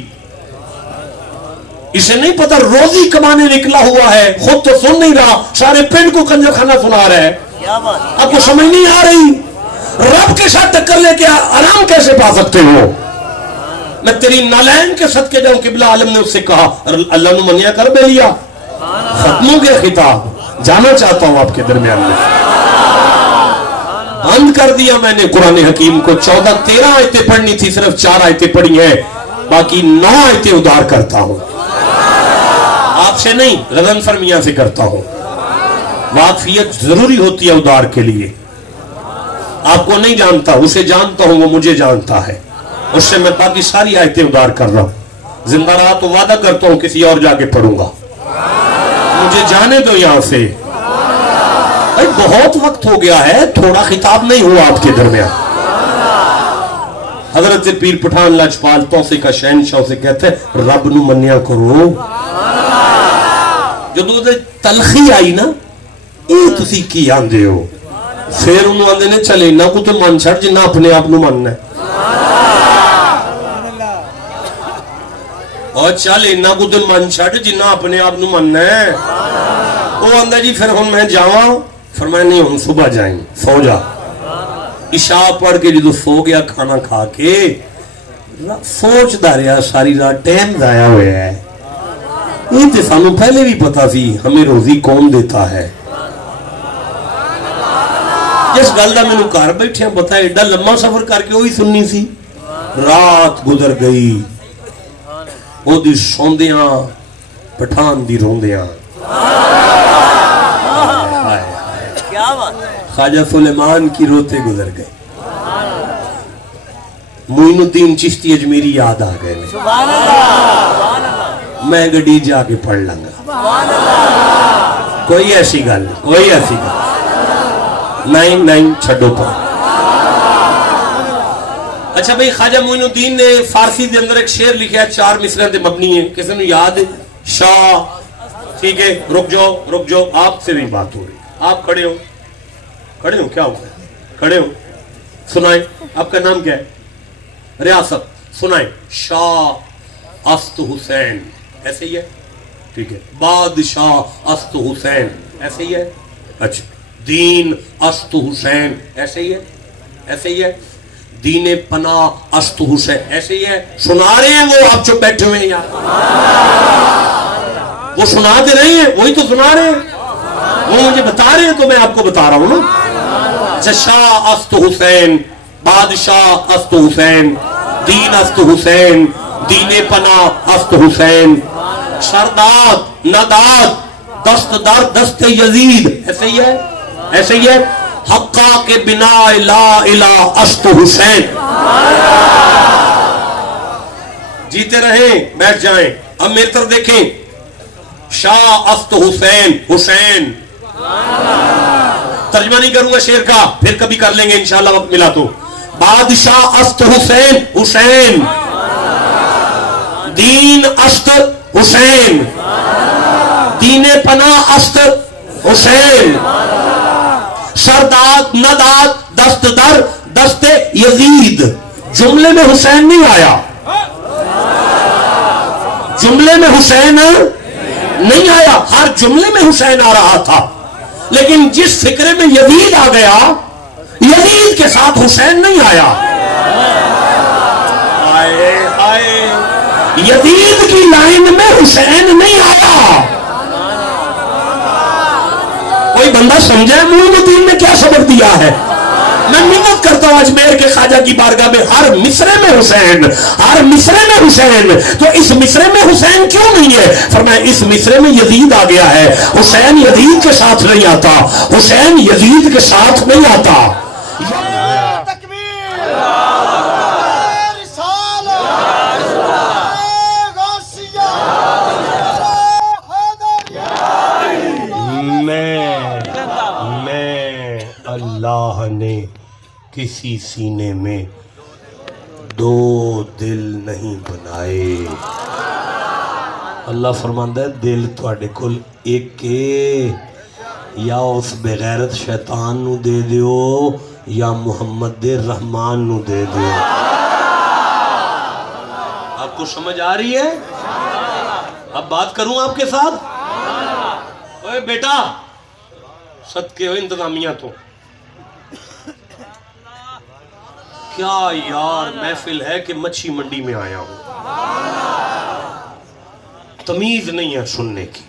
इसे नहीं पता रोजी कमाने निकला हुआ है, खुद तो सुन नहीं रहा, सारे पिंड को कंजर खाना सुना रहा है। आपको समझ नहीं आ रही, रब के साथ टक्कर लेके आराम कैसे पा सकते हो। मैं तेरी नालैन के सदके जाऊं, किबला आलम ने उससे कहा अल्लाह ने मनिया कर बेलिया, खत्म हो गया खिताब, जाना चाहता हूं आपके दरमियान में। बंद कर दिया मैंने कुरान हकीम को। 14-13 आयतें पढ़नी थी, सिर्फ 4 आयतें पढ़ी हैं, बाकी 9 आयतें उधार करता हूं। आपसे नहीं, गजनफर मियां से करता हूं। वाकफियत जरूरी होती है उधार के लिए। आपको नहीं जानता, उसे जानता हूं, वो मुझे जानता है, उससे मैं बाकी सारी आयतें उधार कर रहा हूं। जिंदा रहा तो वादा करता हूं किसी और जाके पढ़ूंगा, मुझे जाने दो यहां से। भाई बहुत वक्त हो गया है, थोड़ा खिताब नहीं हुआ आपके दरमियान। हजरत पीर पठान लाजपाल तौसे का शहनशाह से कहते हैं रब नू मन्या करो। जो तलखी आई ना, ये तुसी की आंदे हो, फिर उन्होंने आंदे ने चले इन्ना को तो मन छड़ जिन्ना अपने आप नू मनना है, और चल इन्ना को तो मन छड़ जिन्ना अपने आप नू मनना है। वो आंदा जी फिर हम मैं जावा, फरमाया नहीं हम सुबह जाएंगे, सो जा। इशा पढ़ के जो सो गया खाना खा के, सोचता रहा सारी रात, टाइम जाया हुआ है। ये तो सानू पहले भी पता सी हमें रोजी कौन देता है। जिस गल का मैनू घर बैठे पता है, एडा लम्मा सफर करके वही सुननी सी। रात गुजर गई, ओदी सौंदियां पठान दी रोंदियां। ख्वाजा सुलेमान की रोते गुजर गए, मोइनुद्दीन चिश्ती अजमेरी याद आ गए। मैं गड्डी जाके पढ़ लूंगा, कोई ऐसी गल नहीं, कोई ऐसी गल नहीं, नहीं छड्डो पर। अच्छा भाई, ख्वाजा मोइनुद्दीन ने फारसी के अंदर एक शेर लिखा है, 4 मिसरे ते मबनी है, किसी ने याद है? शाह, ठीक है, रुक जाओ, आपसे भी बात हो रही, आप खड़े हो, क्या हुआ? खड़े हो, सुनाए, आपका नाम क्या है? रियासत, सुनाए। शाह अस्त हुसैन, ऐसे ही है, ठीक है। बादशाह अस्त हुसैन, ऐसे ही है। अच्छा, दीन अस्त हुसैन, ऐसे ही है। दीने पना अस्त हुसैन, ऐसे ही है। सुना रहे हैं वो, आप चुप बैठे हुए हैं यार, वो सुना दे रहे हैं, वही तो सुना रहे हैं, वो मुझे बता रहे हैं तो मैं आपको बता रहा हूं ना। शाह अस्त हुसैन, बादशाह अस्त हुसैन, दीन अस्त हुसैन, दीने पना अस्त हुसैन, सरदाद नदाद दस्तदार दस्ते यजीद, ऐसे ही है। हक्का के बिना ला इला अस्त हुसैन। जीते रहे, बैठ जाएं। अब मेरी तरफ देखें, शाह अस्त हुसैन। तर्जमा नहीं करूंगा शेर का, फिर कभी कर लेंगे इंशाल्लाह वक्त मिला तो। बादशाह अस्त हुसैन, दीन अस्त हुसैन, दीने पना अस्त हुसैन, सरदाद नदाद दस्तदर दस्ते यजीद। जुमले में हुसैन नहीं आया, जुमले में हुसैन نہیں آیا، ہر جملے میں حسین آ رہا تھا، لیکن جس فکرے میں یزید آ گیا، یزید کے ساتھ حسین نہیں آیا۔ یزید کی لائن میں حسین نہیں آیا۔ کوئی بندہ سمجھے معین الدین نے کیا سبق دیا ہے؟ میں منت کرتا ہوں اجمیر کے خواجہ کی بارگاہ میں، ہر مصرے میں حسین، ہر مصرے میں حسین، تو اس مصرے میں حسین کیوں نہیں ہے؟ فرمایا اس مصرے میں یزید آ گیا ہے، حسین یزید کے ساتھ نہیں آتا، حسین یزید کے ساتھ نہیں آتا۔ اللہ نے کسی سینے میں دو دل نہیں بنائے۔ اللہ فرماندا ہے دل تواڈے کول ایک ہے، یا اس بغیرت شیطان نو دے دیو یا محمد رحمان نو دے دیو۔ آپ کو سمجھ آ رہی ہے؟ اب بات کروں آپ کے ساتھ؟ اوے بیٹا، صدقے ہو انتظامیہ تو کیا یار محفل ہے کہ مچھی منڈی میں آیا ہوں، تمیز نہیں ہے سننے کی۔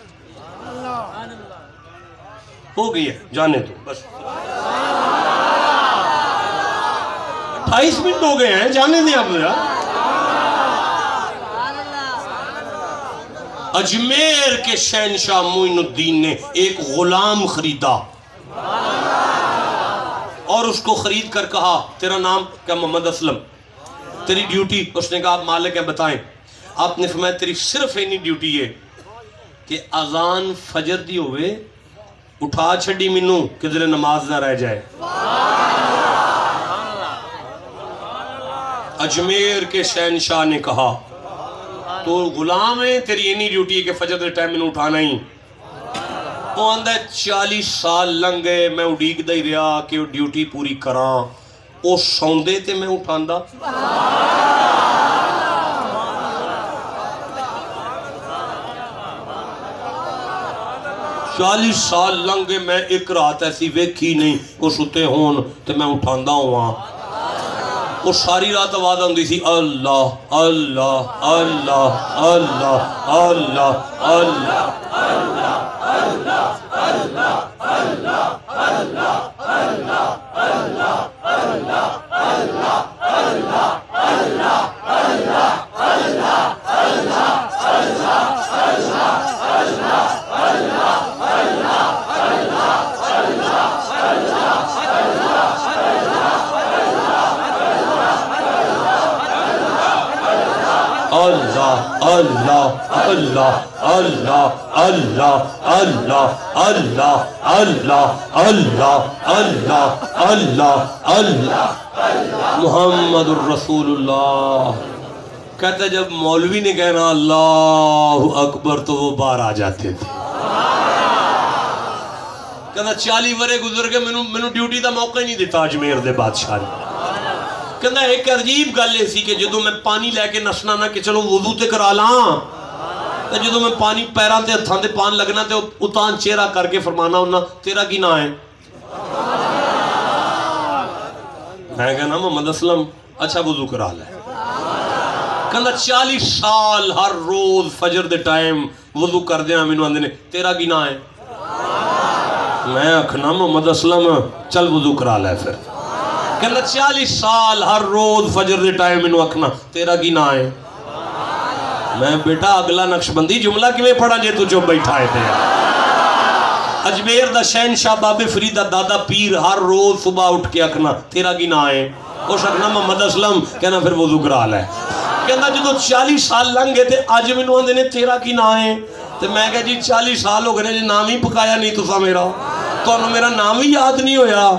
ہو گئی ہے، جانے دو بس، 28 منٹ ہو گئے ہیں، جانے دیں آپ ذرا۔ اجمیر کے شہنشاہ معین الدین نے ایک غلام خریدا اور اس کو خرید کر کہا تیرا نام کیا؟ محمد اسلم۔ تیری ڈیوٹی؟ اس نے کہا آپ مالک ہیں بتائیں۔ آپ نے فرمایا تیری صرف اینی ڈیوٹی ہے کہ اذان فجر دی ہوئے اٹھا چھڑی منو کدھر نماز نہ رہ جائے۔ اجمیر کے شہنشاہ نے کہا تو غلام ہے، تیری اینی ڈیوٹی ہے کہ فجر دے ٹائم منو اٹھانا ہی۔ وہ آندہ 40 سال لنگ گئے، میں اڈیگ دائی رہا کہ وہ ڈیوٹی پوری کراں، وہ سوندے تے میں اٹھاندہ۔ 40 سال لنگ گئے، میں ایک رات ایسی ویکھی نہیں وہ ستے ہون تے میں اٹھاندہ ہوا۔ وہ ساری رات آواز آندی سی اللہ اللہ اللہ اللہ اللہ اللہ اللہ اللہ اللہ اللہ اللہ اللہ اللہ اللہ اللہ اللہ اللہ محمد الرسول اللہ۔ کہتا جب مولوی نے کہنا اللہ اکبر تو وہ باہر آ جاتے تھے۔ کہتا 40 ورے گزر کے میں ڈیوٹی دا موقع نہیں دیتا اجمیر دے بادشاہ نے۔ کہتا ایک عجیب گل ایسی کہ جدو میں پانی لے کے نسنا نہ کہ چلو وضو تے کرا لاں، جدو میں پانی پیران تے ہتھاں تے پان لگنا تے اتان چہرہ کر کے فرمانا ہونا تیرا کی نہ ہے؟ میں کہنا محمد اسلم۔ اچھا وضو کرا لے۔ کہنا 40 سال ہر روز فجر دے ٹائم وضو کر دینا مینوں آندے نے تیرا کی نہ ہے؟ میں اکھنا محمد اسلم چل وضو کرا لے پھر۔ کہنا 40 سال ہر روز فجر دے ٹائم مینوں اکھنا تیرا کی نہ ہے؟ میں بیٹا اگلا نقش بندی جملہ کی میں پڑھا جے تو چپ بیٹھا ہے تھے۔ اجمیر دا شہنشاہ بابے فرید دا دادا پیر ہر روز صبح اٹھ کے اکھنا تیرا کی نہ ہے؟ اس اکھنا محمد اسلم۔ کہنا پھر وضو کرا لے۔ کہنا جدو 40 سال لنگ گئے تھے آج مینوں آندے نے تیرا کی نہ ہے؟ تو میں کہا جی 40 سال ہو گئے جی نام ہی پکایا نہیں تسا میرا، تو میرا نام ہی یاد نہیں ہویا۔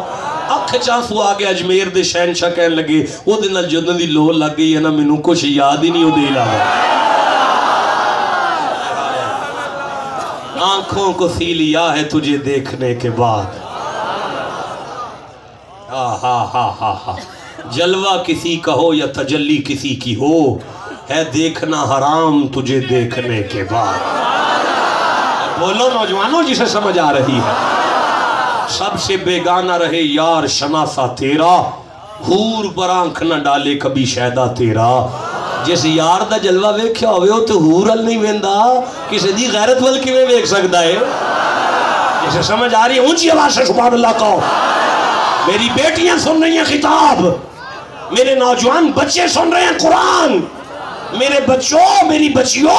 اکھ چانسو آگے اجمیر دے شہنشاہ کہنے لگے وہ دن جدن دی لو لگ گئی ہے نا مینوں کچھ یاد ہی نہیں ہو دے علاوہ۔ آنکھوں کو سی لیا ہے تجھے دیکھنے کے بعد، جلوہ کسی کا ہو یا تجلی کسی کی ہو، ہے دیکھنا حرام تجھے دیکھنے کے بعد۔ بولو نوجوانوں جسے سمجھ آ رہی ہے. سب سے بیگانہ رہے یار شناسا تیرا, حور پر آنکھ نہ ڈالے کبھی شیدا تیرا. جس یار دا جلوہ ویکھیا ہوئے ہو تو حور ال نہیں ویندا, کسی دی غیرت ول کیویں ویکھ سکدا ہے؟ جسے سمجھ آ رہی ہے اونچی آواز سے سبحان اللہ کہو. میری بیٹیاں سن رہی ہیں خطاب, میرے نوجوان بچے سن رہے ہیں قرآن. میرے بچوں, میری بچیوں,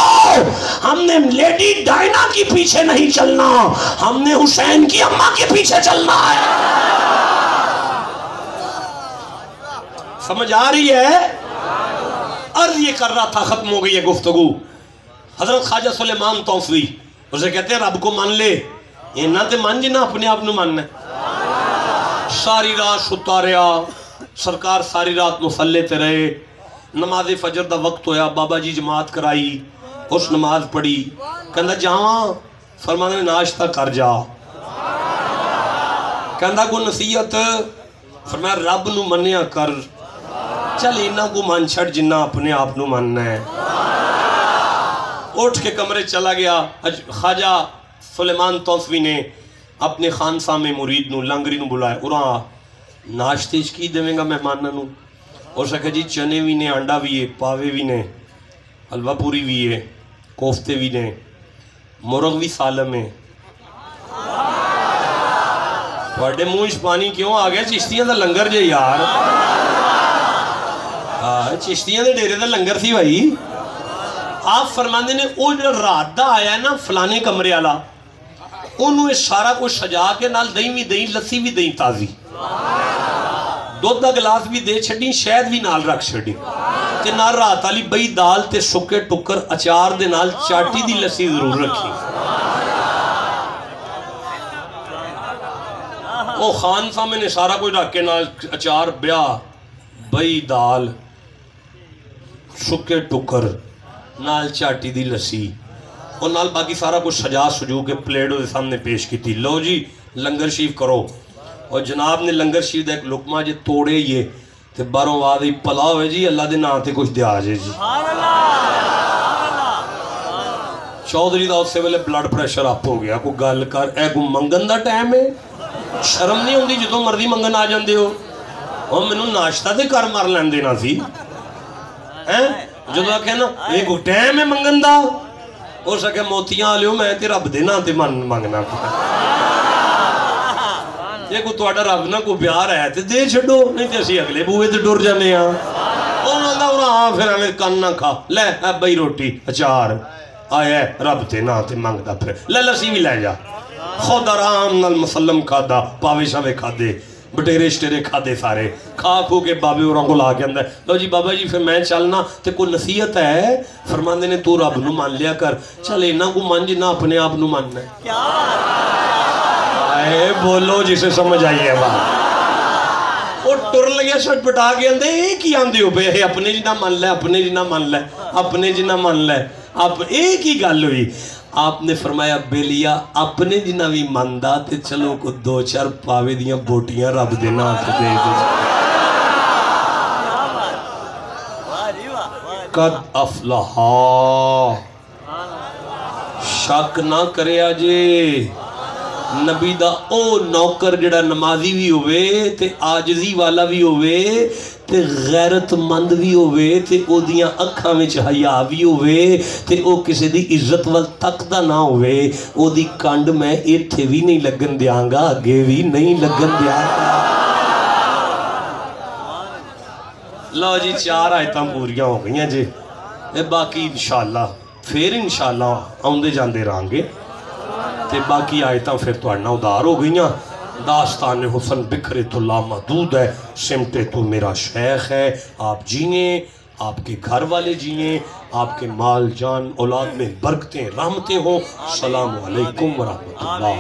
ہم نے لیڈی ڈائنا کی پیچھے نہیں چلنا, ہم نے حسین کی اماں کے پیچھے چلنا ہے. سمجھ آ رہی ہے؟ عرض یہ کر رہا تھا, ختم ہو گئی ہے گفتگو. حضرت خواجہ سلیمان توسوی اسے کہتے ہیں رب کو مان لے, اینا تے مان جنا اپنے آپ نو ماننا ہے. ساری رات ستا رہا سرکار, ساری رات مصلے تے رہے. نماز فجر دا وقت ہویا, بابا جی جماعت کرائی, اس نماز پڑھی. کہندا جاواں؟ فرمانے نے ناشتہ کر جا. کہندا کو نصیحت؟ فرمایا رب نو منیا کر, چل اینا کو مان چھڑ جنہ اپنے آپ نو ماننا ہے. اٹھ کے کمرے چلا گیا. خواجہ سلیمان توسوی نے اپنے خانساں میں مرید نو لنگری نو بلایا. اُراں ناشتے کی دے گا مہمانہ نو؟ اور سکھا جی چنے بھی نے, انڈا بھی ہے, پاوے بھی نے, حلوہ پوری بھی ہے, کوفتے بھی نے, مرغ بھی سالم ہے. بڑے منہ پانی کیوں آ گیا؟ چشتیاں دا لنگر جے یار, چشتیاں دے ڈیرے دا لنگر سی بھائی. آپ فرماندے نے او جو رات دا آیا ہے نا فلانے کمرے والا, انہوں سارا کچھ سجا کے نال دہی بھی دہی, لسی بھی دہی تازی, دودھ دا گلاس بھی دے چھڑی, شہد بھی نال رکھ چھڑی, تے نال رات والی بئی دال تے سکے ٹکر اچار دے نال چاٹی دی لسی ضرور رکھی. او خان صاحب نے سارا کچھ رکھ کے نال اچار بیا, بئی دال, سکے ٹکر, نال چاٹی دی لسی, اور نال باقی سارا کچھ سجا سجو کے پلیٹوں دے سامنے پیش کی تھی. لو جی لنگر شریف کرو. اور جناب نے لنگر شریف دا ایک لقمہ جے توڑے یہ تے باروں وادی پلا ہوئے جی اللہ دے نام تے کچھ دیا جے جی. چودھری دا اس سے پہلے بلڈ پریشر اپ ہو گیا. کوئی گل کر, اے کو منگن دا ٹائم ہے, شرم نہیں ہوندی جدوں مرضی منگن آ جاندے ہو. اور مینوں ناشتہ تے کر مار لین دینا سی جدوں آکھے نا اے کو ٹائم ہے منگن دا, اور سکے موتیاں آلیو میں تے رب دے نا تے منگنا پڑا. یہ کو توڑا رب نہ کو پیار ہے تے دے چھڑو, نہیں تے اسی اگلے بوئے تے ڈور جانے ہاں. انہوں نے ہاں پھر ہمیں کن نہ کھا, لے اب بھئی روٹی اچار آیا ہے رب تے نا تے مانگ دا, پھر لے لسی بھی لے جا. خود آرام نال مسلم کھا دا, پاوے شاوے کھا دے, بٹیرے شٹیرے کھا دے سارے, کھا کھو کے بابے اور کو لا کے اندر. لو جی بابا جی پھر میں چلنا تے کوئی نصیحت ہے؟ فرماندے نے تو رب نو مان لیا کر, چل اینا کو مان جی نہ اپنے آپ نو ماننا ہے. اے بولو جسے سمجھ آئی ہے بات. اور ٹر لگیا شٹ پٹا کے اندے ایک ہی آندے ہو بے, اپنے جنہ مان لے, اپنے جنہ مان لے, اپنے جنہ مان لے, اب ایک ہی گل ہوئی. آپ نے فرمایا بیلیا اپنے جنہ بھی ماندہ تے چلو کو دو چار پاوے دیاں بوٹیاں رب دینا آتے دے دے. قد افلحا, شک نہ کرے آجے, نبی دا او نوکر جڑا نمازی بھی ہوئے تے آجزی والا بھی ہوئے تے غیرت مند بھی ہوئے تے او دیاں اکھاں وچ حیا بھی ہوئے تے او کسی دی عزت وال تکدا نہ ہوئے, او دی کانڈ میں ایتھے بھی نہیں لگن دیاں گا, اگے بھی نہیں لگن دیاں گا. لو جی 4 آیتاں پوریاں ہو گئیاں جی, باقی انشاءاللہ پھر انشاءاللہ آؤندے جاندے رہاں گے تے باقی آیتاں پھر تو اڑنا ادار ہو گئیاں. داستان حسن بکھرے تو لامحدود ہے, سمٹے تو میرا شیخ ہے. آپ جئیں, آپ کے گھر والے جئیں, آپ کے مال جان اولاد میں برکتیں رحمتیں ہوں. السلام علیکم ورحمت اللہ.